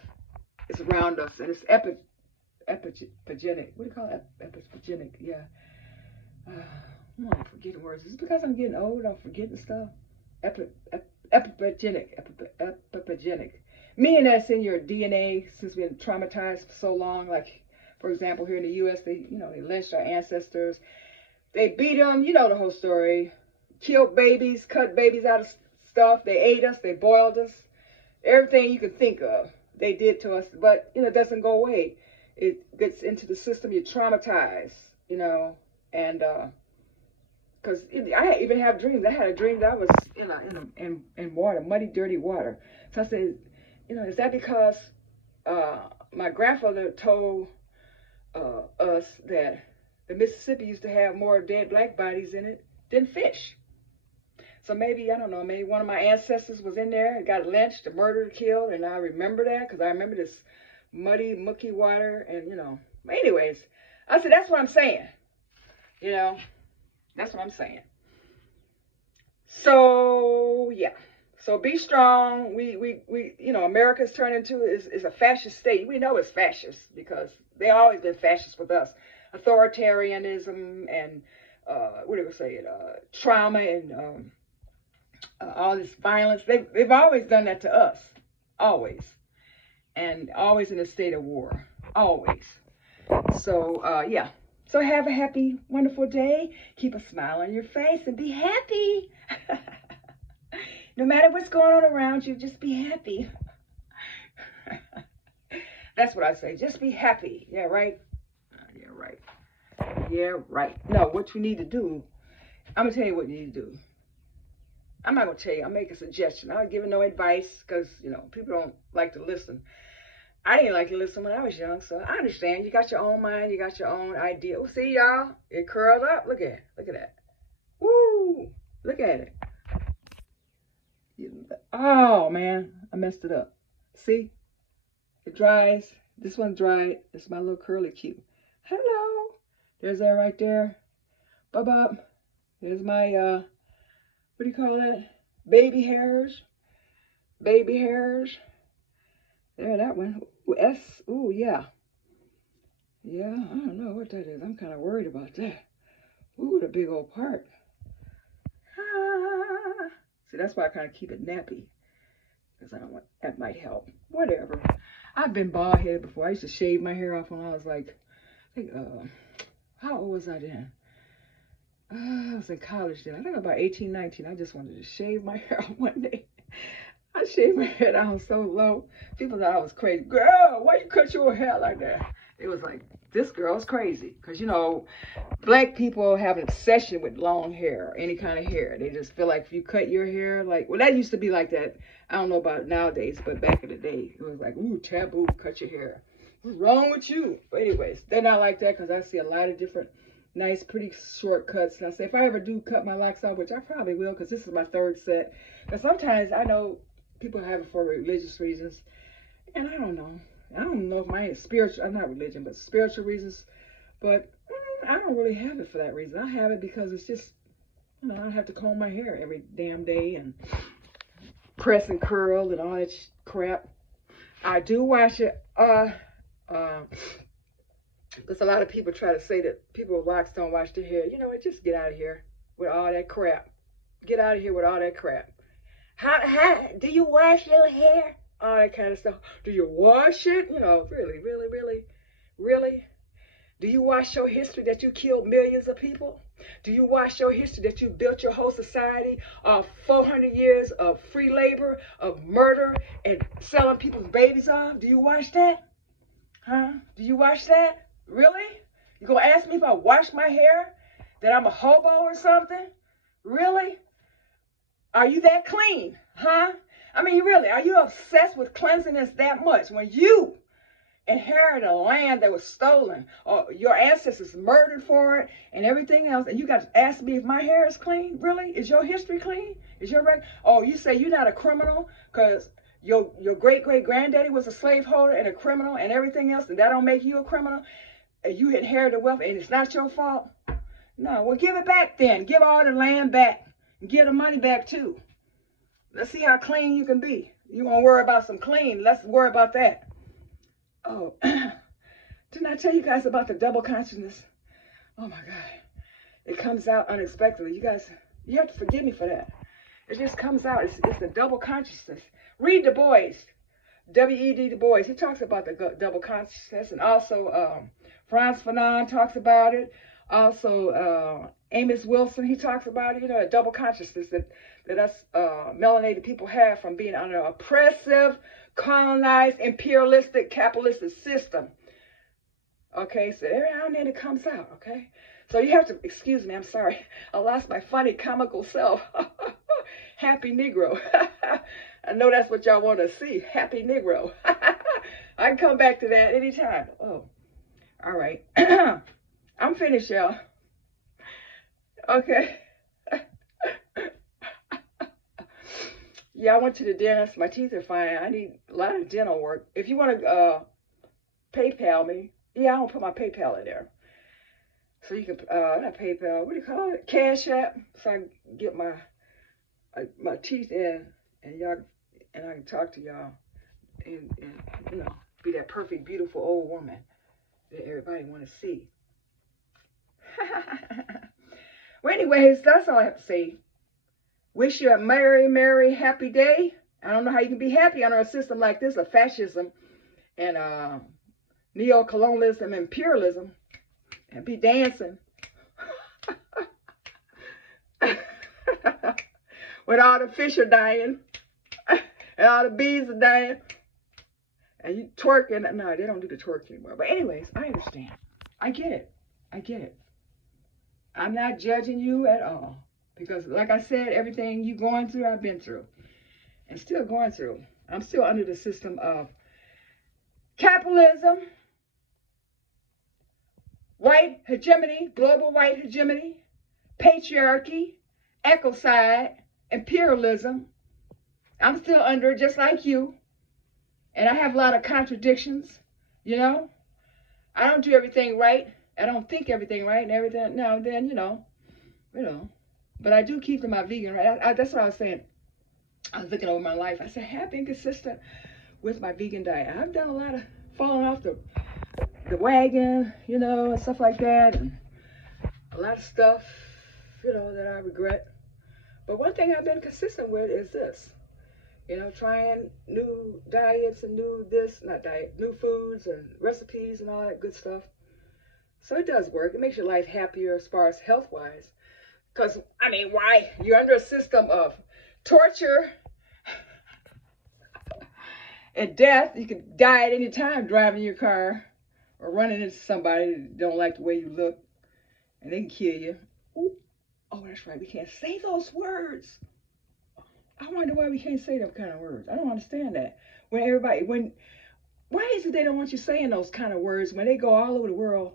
is around us, and it's epidemic. What do you call it? Epidemic, yeah. I'm forgetting words. Is it because I'm getting old? I'm forgetting stuff. Epidemic. Meaning that's in your DNA, since we've been traumatized for so long. Like, for example, here in the U.S., they lynched our ancestors. They beat them. You know the whole story. Killed babies, cut babies out of stuff. They ate us. They boiled us. Everything you could think of, they did to us. But, it doesn't go away. It gets into the system. You're traumatized, and because I even have dreams. I had a dream that I was in water, muddy, dirty water. So I said, is that because my grandfather told us that the Mississippi used to have more dead black bodies in it than fish? So maybe, I don't know, maybe one of my ancestors was in there and got lynched, murdered, killed, and I remember that because I remember this muddy, mucky water, and, anyways, I said, that's what I'm saying, that's what I'm saying. So, yeah, so be strong. We America's turned into is a fascist state. We know it's fascist because they always been fascist with us. Authoritarianism and, what do we say, trauma and all this violence. They've always done that to us, always. And always in a state of war, always. So, yeah. So have a happy, wonderful day. Keep a smile on your face and be happy. No matter what's going on around you, just be happy. That's what I say. Just be happy. Yeah, right? Yeah, right. Yeah, right. No, what you need to do, I'm going to tell you what you need to do. I'm not going to tell you. I'll make a suggestion. I'm not giving no advice because, people don't like to listen. I didn't like to listen when I was young, so I understand. You got your own mind. You got your own idea. Well, see, y'all, it curled up. Look at it. Look at that. Woo! Look at it. Oh, man. I messed it up. See? It dries. This one dried. This is my little curly cue. Hello. There's that right there. Bub. There's my, what do you call that? Baby hairs. Baby hairs. There, that one. Ooh, S. Ooh, yeah. Yeah, I don't know what that is. I'm kind of worried about that. Ooh, the big old part. Ah. See, that's why I kind of keep it nappy. Because I don't want, that might help. Whatever. I've been bald headed before. I used to shave my hair off when I was like, I think, how old was I then? I was in college then. I think about 18, 19. I just wanted to shave my hair off one day. I shaved my hair down so low. People thought I was crazy. Girl, why you cut your hair like that? It was like, this girl's crazy. Because, you know, black people have an obsession with long hair, any kind of hair. They just feel like if you cut your hair, like, well, that used to be like that. I don't know about nowadays, but back in the day, it was like, ooh, taboo, cut your hair. What's wrong with you? But anyways, they're not like that because I see a lot of different nice, pretty short cuts. And I say, if I ever do cut my locks off, which I probably will because this is my third set. But sometimes I know people have it for religious reasons. And I don't know. I don't know if mine is spiritual, not religion, but spiritual reasons. But I don't really have it for that reason. I have it because it's just, you know, I have to comb my hair every damn day and press and curl and all that crap. I do wash it. Because a lot of people try to say that people with locks don't wash their hair. You know what? Just get out of here with all that crap. Get out of here with all that crap. How do you wash your hair? All that kind of stuff. Do you wash it? You know, really, really, really, really? Do you wash your history that you killed millions of people? Do you wash your history that you built your whole society of 400 years of free labor, of murder, and selling people's babies off? Do you wash that? Huh? Do you wash that? Really? You gonna ask me if I wash my hair? That I'm a hobo or something? Really? Are you that clean? Huh? I mean, really, are you obsessed with cleanliness that much when you inherited a land that was stolen or your ancestors murdered for it and everything else, and you got to ask me if my hair is clean? Really? Is your history clean? Is your record? Oh, you say you're not a criminal because your great-great-granddaddy was a slaveholder and a criminal and everything else, and that don't make you a criminal? And you inherited wealth and it's not your fault? No, well, give it back then. Give all the land back and give the money back too. Let's see how clean you can be. You want to worry about some clean. Let's worry about that. Oh, didn't I tell you guys about the double consciousness? Oh my God. It comes out unexpectedly. You guys, you have to forgive me for that. It just comes out. It's the double consciousness. Read Du Bois. W.E.D. Du Bois. He talks about the double consciousness. And also Franz Fanon talks about it. Also Amos Wilson, he talks about it. You know, a double consciousness that us melanated people have from being under an oppressive, colonized, imperialistic, capitalistic system. Okay, so every now and then it comes out, okay? So you have to, excuse me, I'm sorry. I lost my funny, comical self. Happy Negro. I know that's what y'all want to see. Happy Negro. I can come back to that anytime. Oh, all right. I'm finished, y'all. Okay. Yeah, I went to the dentist. My teeth are fine. I need a lot of dental work. If you want to PayPal me, yeah, I'm going to put my PayPal in there. So you can, not PayPal, what do you call it? Cash App. So I can get my teeth in and y'all, and I can talk to y'all and, you know, be that perfect, beautiful old woman that everybody want to see. Well, anyways, that's all I have to say. Wish you a merry, merry, happy day. I don't know how you can be happy under a system like this of fascism and neo-colonialism and imperialism and be dancing with all the fish are dying and all the bees are dying and you twerking. No, they don't do the twerk anymore. But anyways, I understand. I get it. I get it. I'm not judging you at all. Because like I said, everything you're going through, I've been through. And still going through. I'm still under the system of capitalism, white hegemony, global white hegemony, patriarchy, ecocide, imperialism. I'm still under it just like you. And I have a lot of contradictions, you know. I don't do everything right. I don't think everything right and everything now and then, you know. But I do keep my vegan right. That's what I was saying. I was looking over my life. I said, happy and consistent with my vegan diet. I've done a lot of falling off the wagon, you know, and stuff like that, and a lot of stuff, you know, that I regret. But one thing I've been consistent with is this, you know, trying new diets and new foods and recipes and all that good stuff. So it does work. It makes your life happier as far as health-wise. Because, I mean, why? You're under a system of torture and death. You could die at any time driving your car or running into somebody that don't like the way you look, and they can kill you. Ooh. Oh, that's right. We can't say those words. I wonder why we can't say them kind of words. I don't understand that. Why is it they don't want you saying those kind of words when they go all over the world,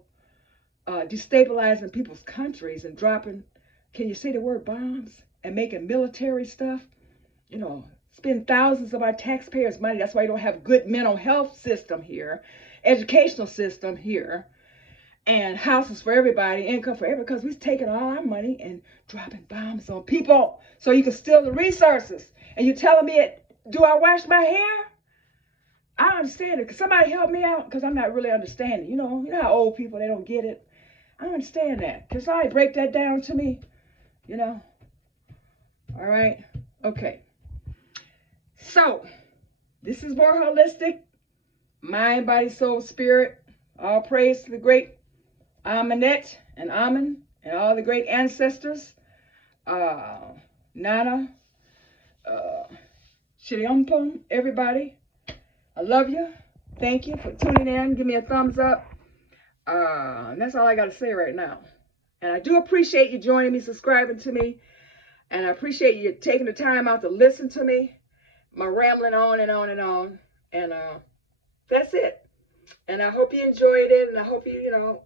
destabilizing people's countries and dropping, can you say the word bombs, and making military stuff? You know, spend thousands of our taxpayers' money. That's why you don't have good mental health system here, educational system here, and houses for everybody, income for everybody, because we're taking all our money and dropping bombs on people so you can steal the resources. And you're telling me, do I wash my hair? I don't understand it. Can somebody help me out? Because I'm not really understanding. You know how old people, they don't get it. I don't understand that. Can somebody break that down to me? You know? All right? Okay. So, this is more holistic. Mind, body, soul, spirit. All praise to the great Amunet and Amun and all the great ancestors. Nana, Shiriampum, everybody. I love you. Thank you for tuning in. Give me a thumbs up. And that's all I got to say right now. And I do appreciate you joining me, subscribing to me. And I appreciate you taking the time out to listen to me. My rambling on and on and on. And that's it. And I hope you enjoyed it. And I hope you,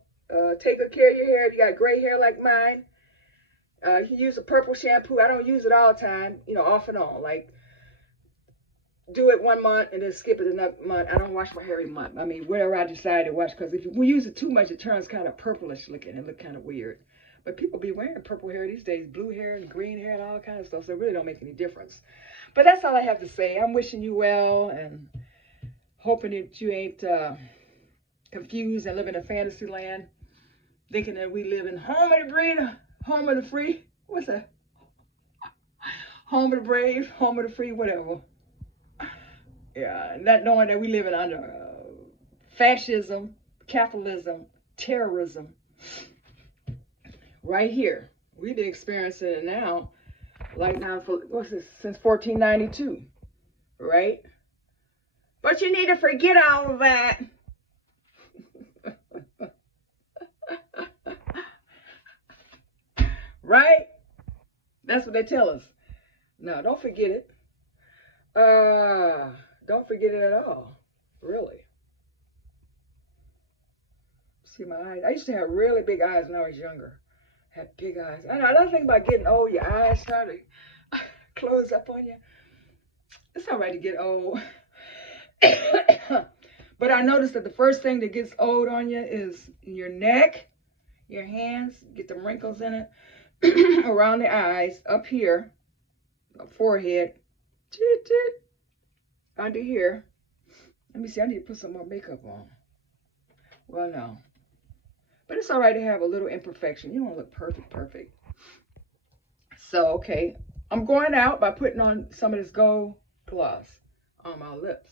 take good care of your hair. If you got gray hair like mine, you can use a purple shampoo. I don't use it all the time, off and on. Like, do it 1 month and then skip it another month. I don't wash my hair every month. I mean, whatever I decide to wash, because if we use it too much, it turns kind of purplish looking and look kind of weird. But people be wearing purple hair these days, blue hair and green hair and all kind of stuff, so it really don't make any difference. But that's all I have to say. I'm wishing you well and hoping that you ain't confused and live in a fantasy land, thinking that we live in home of the brave, home of the free. What's that? Home of the brave, home of the free, whatever. Yeah, not knowing that we live in under fascism, capitalism, terrorism. Right here. We've been experiencing it now, since 1492, right? But you need to forget all of that. Right? That's what they tell us. No, don't forget it. Don't forget it at all. Really. See my eyes. I used to have really big eyes when I was younger. Had big eyes. Another thing about getting old, your eyes start to close up on you. It's all right to get old. But I noticed that the first thing that gets old on you is your neck, your hands, get the wrinkles in it, around the eyes, up here, forehead, under here. Let me see, I need to put some more makeup on. Well, no. But it's all right to have a little imperfection. You don't look perfect. So, okay. I'm going out by putting on some of this gold gloss on my lips.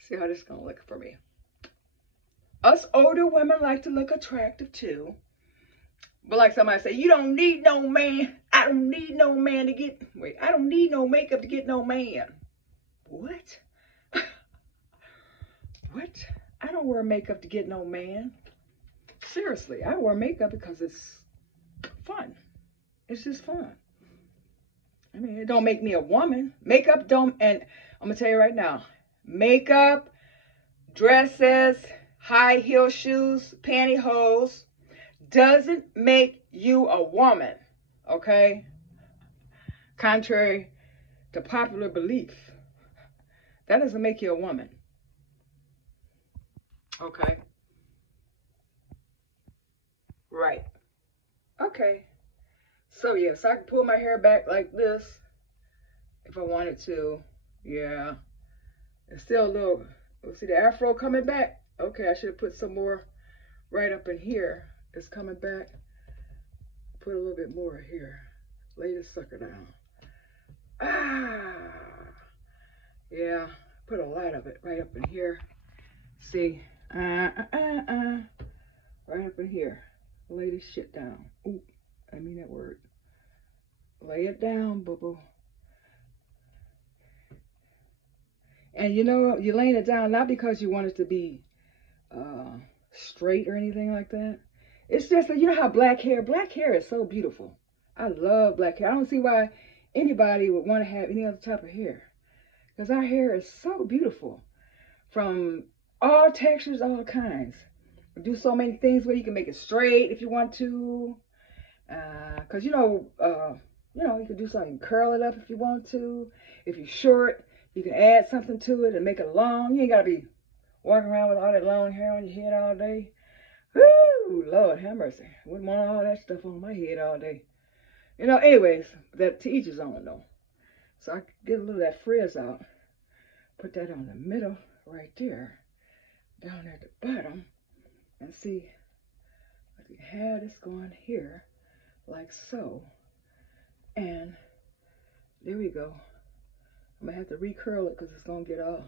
See how this is going to look for me. Us older women like to look attractive too. But like somebody say, you don't need no man. I don't need no man to get... Wait, I don't need no makeup to get no man. What? What? I don't wear makeup to get no man. Seriously, I wear makeup because it's fun. It's just fun. I mean, it don't make me a woman. Makeup don't, and I'm going to tell you right now, makeup, dresses, high heel shoes, pantyhose, doesn't make you a woman, okay? Contrary to popular belief, that doesn't make you a woman, okay? Right. Okay. So, yes, I can pull my hair back like this if I wanted to. Yeah. It's still a little, see the afro coming back? Okay, I should have put some more right up in here. It's coming back. Put a little bit more here. Lay this sucker down. Ah, yeah, put a lot of it right up in here. See, right up in here. Lay this shit down. Ooh, I mean that word. Lay it down, boo-boo. And you know, you're laying it down not because you want it to be straight or anything like that. It's just that, you know how black hair is so beautiful. I love black hair. I don't see why anybody would want to have any other type of hair. Because our hair is so beautiful. From all textures, all kinds. We do so many things where you can make it straight if you want to. Because, you know, you can do something, curl it up if you want to. If you're short, you can add something to it and make it long. You ain't got to be walking around with all that long hair on your head all day. Woo, Lord have mercy. Wouldn't want all that stuff on my head all day. You know, anyways, that to each his own though. So I get a little of that frizz out. Put that on the middle right there. Down at the bottom. And see, I can have this going here. Like so. And there we go. I'm going to have to recurl it because it's going to get all...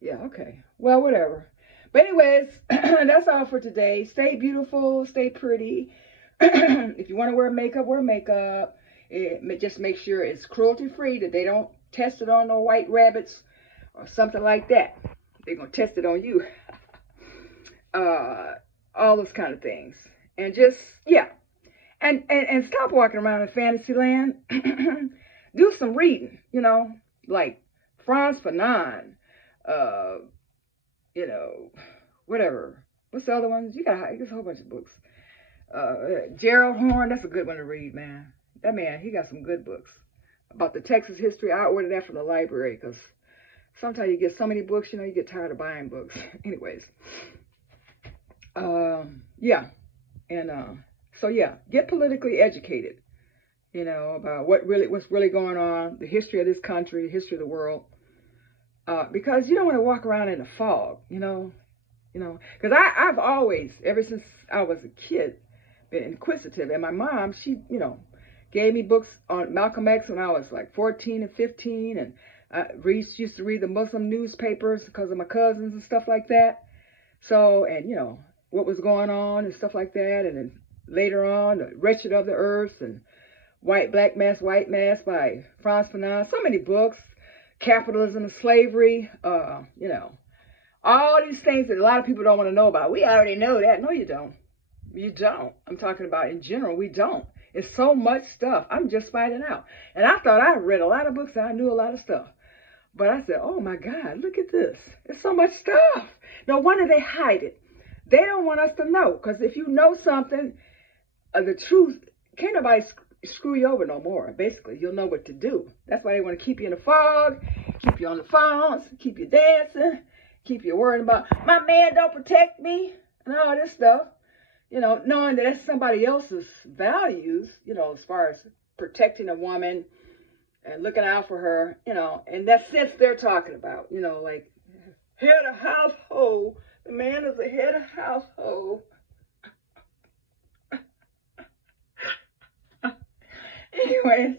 Yeah, okay. Well, whatever. But anyways, that's all for today. Stay beautiful. Stay pretty. If you want to wear makeup, wear makeup. Just make sure it's cruelty-free, that they don't test it on no white rabbits or something like that. They're going to test it on you. All those kind of things. And just, yeah. And stop walking around in fantasy land. Do some reading, you know, like Franz Fanon, you know, whatever. What's the other ones? You got a whole bunch of books. Gerald Horn, that's a good one to read, man. That man, he got some good books. About the Texas history, I ordered that from the library because sometimes you get so many books, you know, you get tired of buying books. Anyways. Yeah. And, so yeah, get politically educated, you know, about what's really going on, the history of this country, the history of the world. Because you don't want to walk around in a fog, you know, because I've always, ever since I was a kid, been inquisitive. And my mom, she, you know, gave me books on Malcolm X when I was like 14 and 15. And I used to read the Muslim newspapers because of my cousins and stuff like that. So, and, you know, what was going on and stuff like that. And then later on, The Wretched of the Earth and Black Mass, White Mass by Franz Fanon. So many books. Capitalism and Slavery. You know, all these things that a lot of people don't want to know about. We already know that. No, you don't. You don't. I'm talking about in general. We don't. It's so much stuff. I'm just finding out. And I thought I read a lot of books and I knew a lot of stuff. But I said, oh my God, look at this. There's so much stuff. No wonder they hide it. They don't want us to know. Because if you know something, the truth, can't nobody screw you over no more. Basically, you'll know what to do. That's why they want to keep you in the fog, keep you on the phones, keep you dancing, keep you worrying about, my man don't protect me, and all this stuff. You know, knowing that that's somebody else's values, you know, as far as protecting a woman and looking out for her, you know, and that sense they're talking about, you know, like head of household. The man is the head of household. Anyways,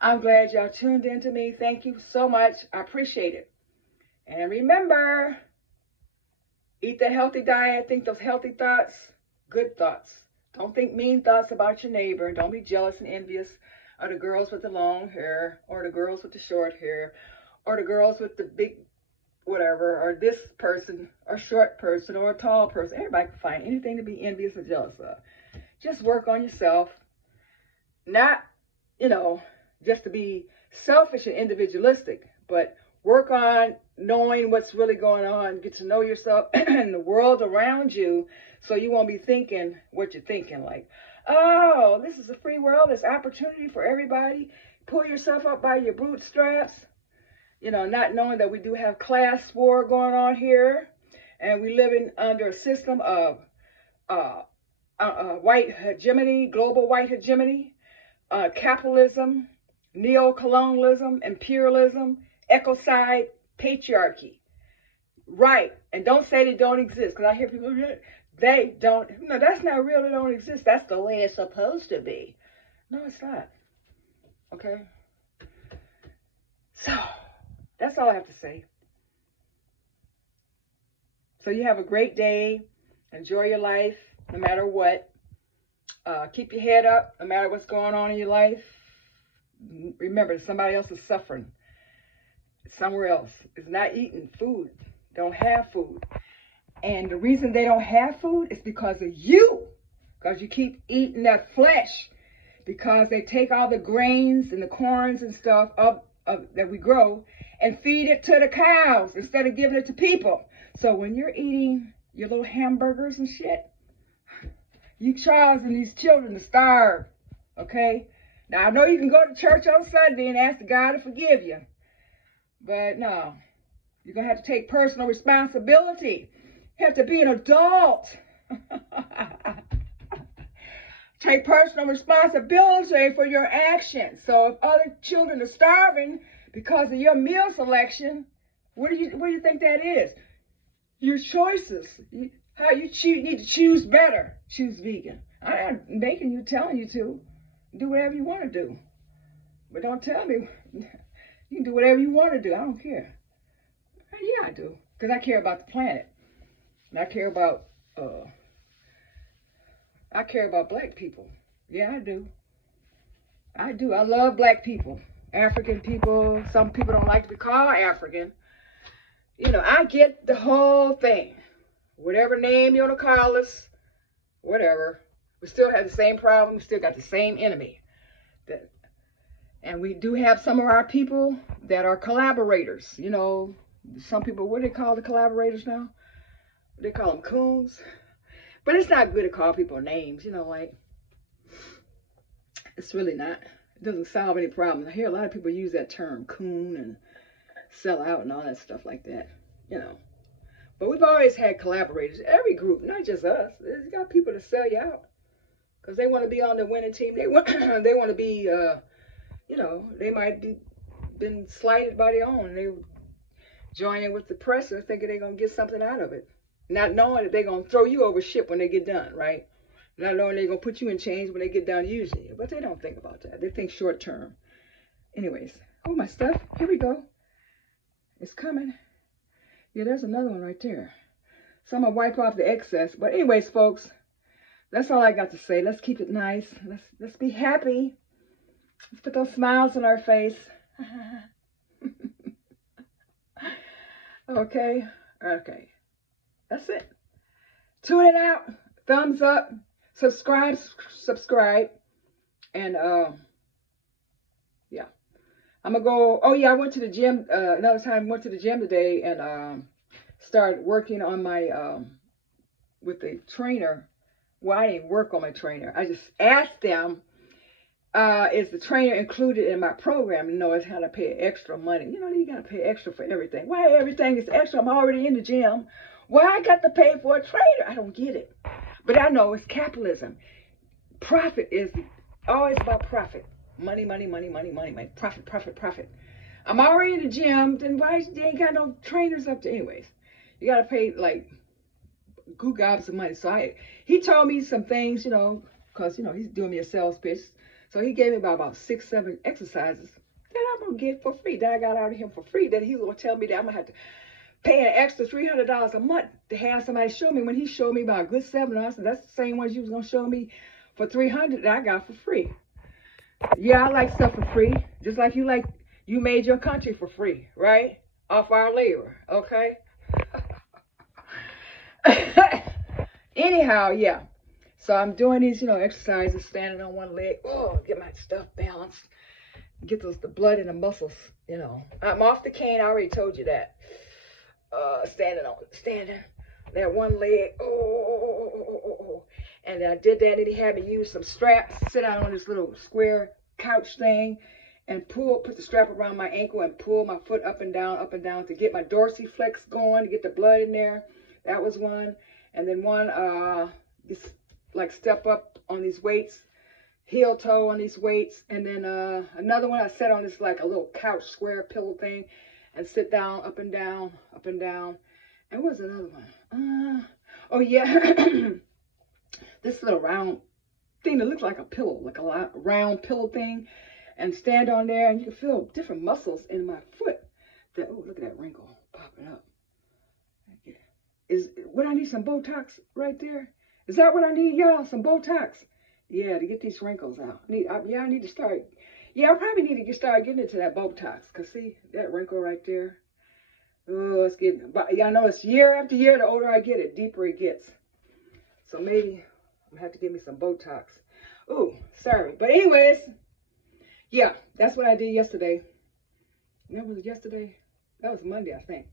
I'm glad y'all tuned in to me. Thank you so much. I appreciate it. And remember, eat that healthy diet. Think those healthy thoughts, good thoughts. Don't think mean thoughts about your neighbor. Don't be jealous and envious of the girls with the long hair or the girls with the short hair or the girls with the big whatever, or this person or short person or a tall person. Everybody can find anything to be envious or jealous of. Just work on yourself. Not, you know, just to be selfish and individualistic, but work on knowing what's really going on. Get to know yourself and the world around you so you won't be thinking what you're thinking. Like, oh, this is a free world. There's opportunity for everybody. Pull yourself up by your bootstraps. You know, not knowing that we do have class war going on here. And we live in under a system of white hegemony, global white hegemony. Capitalism, neo-colonialism, imperialism, ecocide, patriarchy. Right. And don't say they don't exist. Because I hear people, they don't. No, that's not real. They don't exist. That's the way it's supposed to be. No, it's not. Okay? So, that's all I have to say. So you have a great day. Enjoy your life, no matter what. Keep your head up, no matter what's going on in your life. Remember, somebody else is suffering somewhere else. Is not eating food. Don't have food. And the reason they don't have food is because of you. Because you keep eating that flesh. Because they take all the grains and the corns and stuff up that we grow and feed it to the cows instead of giving it to people. So when you're eating your little hamburgers and shit, you causing these children to starve. Okay? Now, I know you can go to church on Sunday and ask God to forgive you. But no. You're going to have to take personal responsibility. You have to be an adult. Take personal responsibility for your actions. So if other children are starving because of your meal selection, what do you think that is? Your choices. How you need to choose better. Choose vegan. I'm not making you, telling you to. Do whatever you want to do. But don't tell me. You can do whatever you want to do. I don't care. Yeah, I do. Because I care about the planet. And I care about black people. Yeah, I do. I do. I love black people. African people. Some people don't like to be called African. You know, I get the whole thing. Whatever name you want to call us, whatever. We still have the same problem. We still got the same enemy. And we do have some of our people that are collaborators. You know, some people, what do they call the collaborators now? They call them coons. But it's not good to call people names, you know, like, it's really not. It doesn't solve any problems. I hear a lot of people use that term, coon, and sell out and all that stuff like that, you know. But we've always had collaborators. Every group, not just us. There's got people to sell you out. Because they want to be on the winning team. They want to be, you know, they might be been slighted by their own. And they join in with the press and thinking they're going to get something out of it. Not knowing that they're going to throw you over ship when they get done, right? Not knowing they're going to put you in chains when they get done using you. But they don't think about that. They think short term. Anyways, oh, my stuff. Here we go. It's coming. Yeah, there's another one right there. So I'm going to wipe off the excess. But anyways, folks, that's all I got to say. Let's keep it nice. Let's be happy. Let's put those smiles on our face. Okay? Okay. That's it. Tune it out. Thumbs up. Subscribe. And, yeah. I'm going to go. Oh, yeah, I went to the gym. Another time, went to the gym today and started working on my, with the trainer. Well, I didn't work on my trainer. I just asked them, is the trainer included in my program? You know, it's how to pay extra money. You know, you got to pay extra for everything. Why everything is extra? I'm already in the gym. Why I got to pay for a trainer? I don't get it. But I know it's capitalism. Profit is always about profit. Money, money, money, money, money, money. Profit, profit, profit. I'm already in the gym. Then why they ain't got no trainers up there? Anyways, you got to pay like goo gobs of money. So he told me some things, you know, because, you know, he's doing me a sales pitch. So he gave me about 6, 7 exercises that I'm going to get for free. That I got out of him for free. That he was going to tell me that I'm going to have to pay an extra $300 a month to have somebody show me. When he showed me about a good 7, I said, that's the same ones you was going to show me for $300 that I got for free. Yeah, I like stuff for free. Just like you made your country for free, right? Off our labor, okay? Anyhow, yeah. So I'm doing these, you know, exercises, standing on one leg. Oh, get my stuff balanced. Get the blood in the muscles, you know. I'm off the cane. I already told you that. Standing. That one leg. Oh. And I did that, and he had me use some straps, sit down on this little square couch thing, and put the strap around my ankle and pull my foot up and down to get my dorsiflex going, to get the blood in there. That was one. And then one, just like step up on these weights, heel toe on these weights. And then another one, I sat on this like a little couch square pillow thing, and sit down, up and down, up and down. And what's another one? Oh yeah, this little round thing that looks like a pillow, like a round pillow thing, and stand on there, and you can feel different muscles in my foot. That, oh, look at that wrinkle popping up. Would I need some Botox right there? Is that what I need, y'all? Some Botox? Yeah, to get these wrinkles out. I need to start. Yeah, I probably need to start getting into that Botox. Cause see that wrinkle right there. Oh, it's getting. But y'all know it's year after year. The older I get, the deeper it gets. So maybe I'm gonna have to give me some Botox. Oh, sorry. But anyways, yeah, that's what I did yesterday. That was yesterday. That was Monday, I think.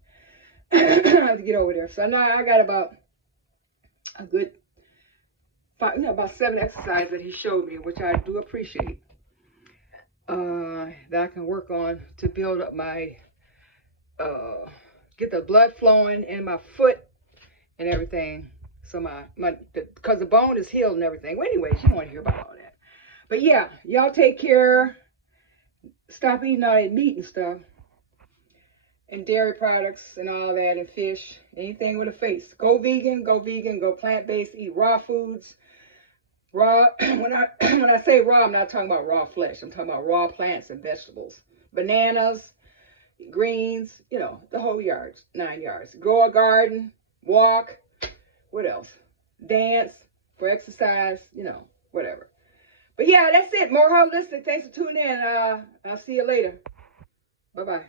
I have to get over there. So now I got about a good 5, about 7 exercises that he showed me, which I do appreciate. That I can work on to build up my, get the blood flowing in my foot and everything. So because the bone is healed and everything. Well, anyways, you don't want to hear about all that. But yeah, y'all take care. Stop eating all that meat and stuff. And dairy products and all that, and fish, anything with a face. Go vegan, go plant-based, eat raw foods. Raw, when I say raw, I'm not talking about raw flesh. I'm talking about raw plants and vegetables. Bananas, greens, the whole yards, 9 yards. Grow a garden, walk, what else? Dance, for exercise, whatever. But yeah, that's it. More holistic. Thanks for tuning in. I'll see you later. Bye-bye.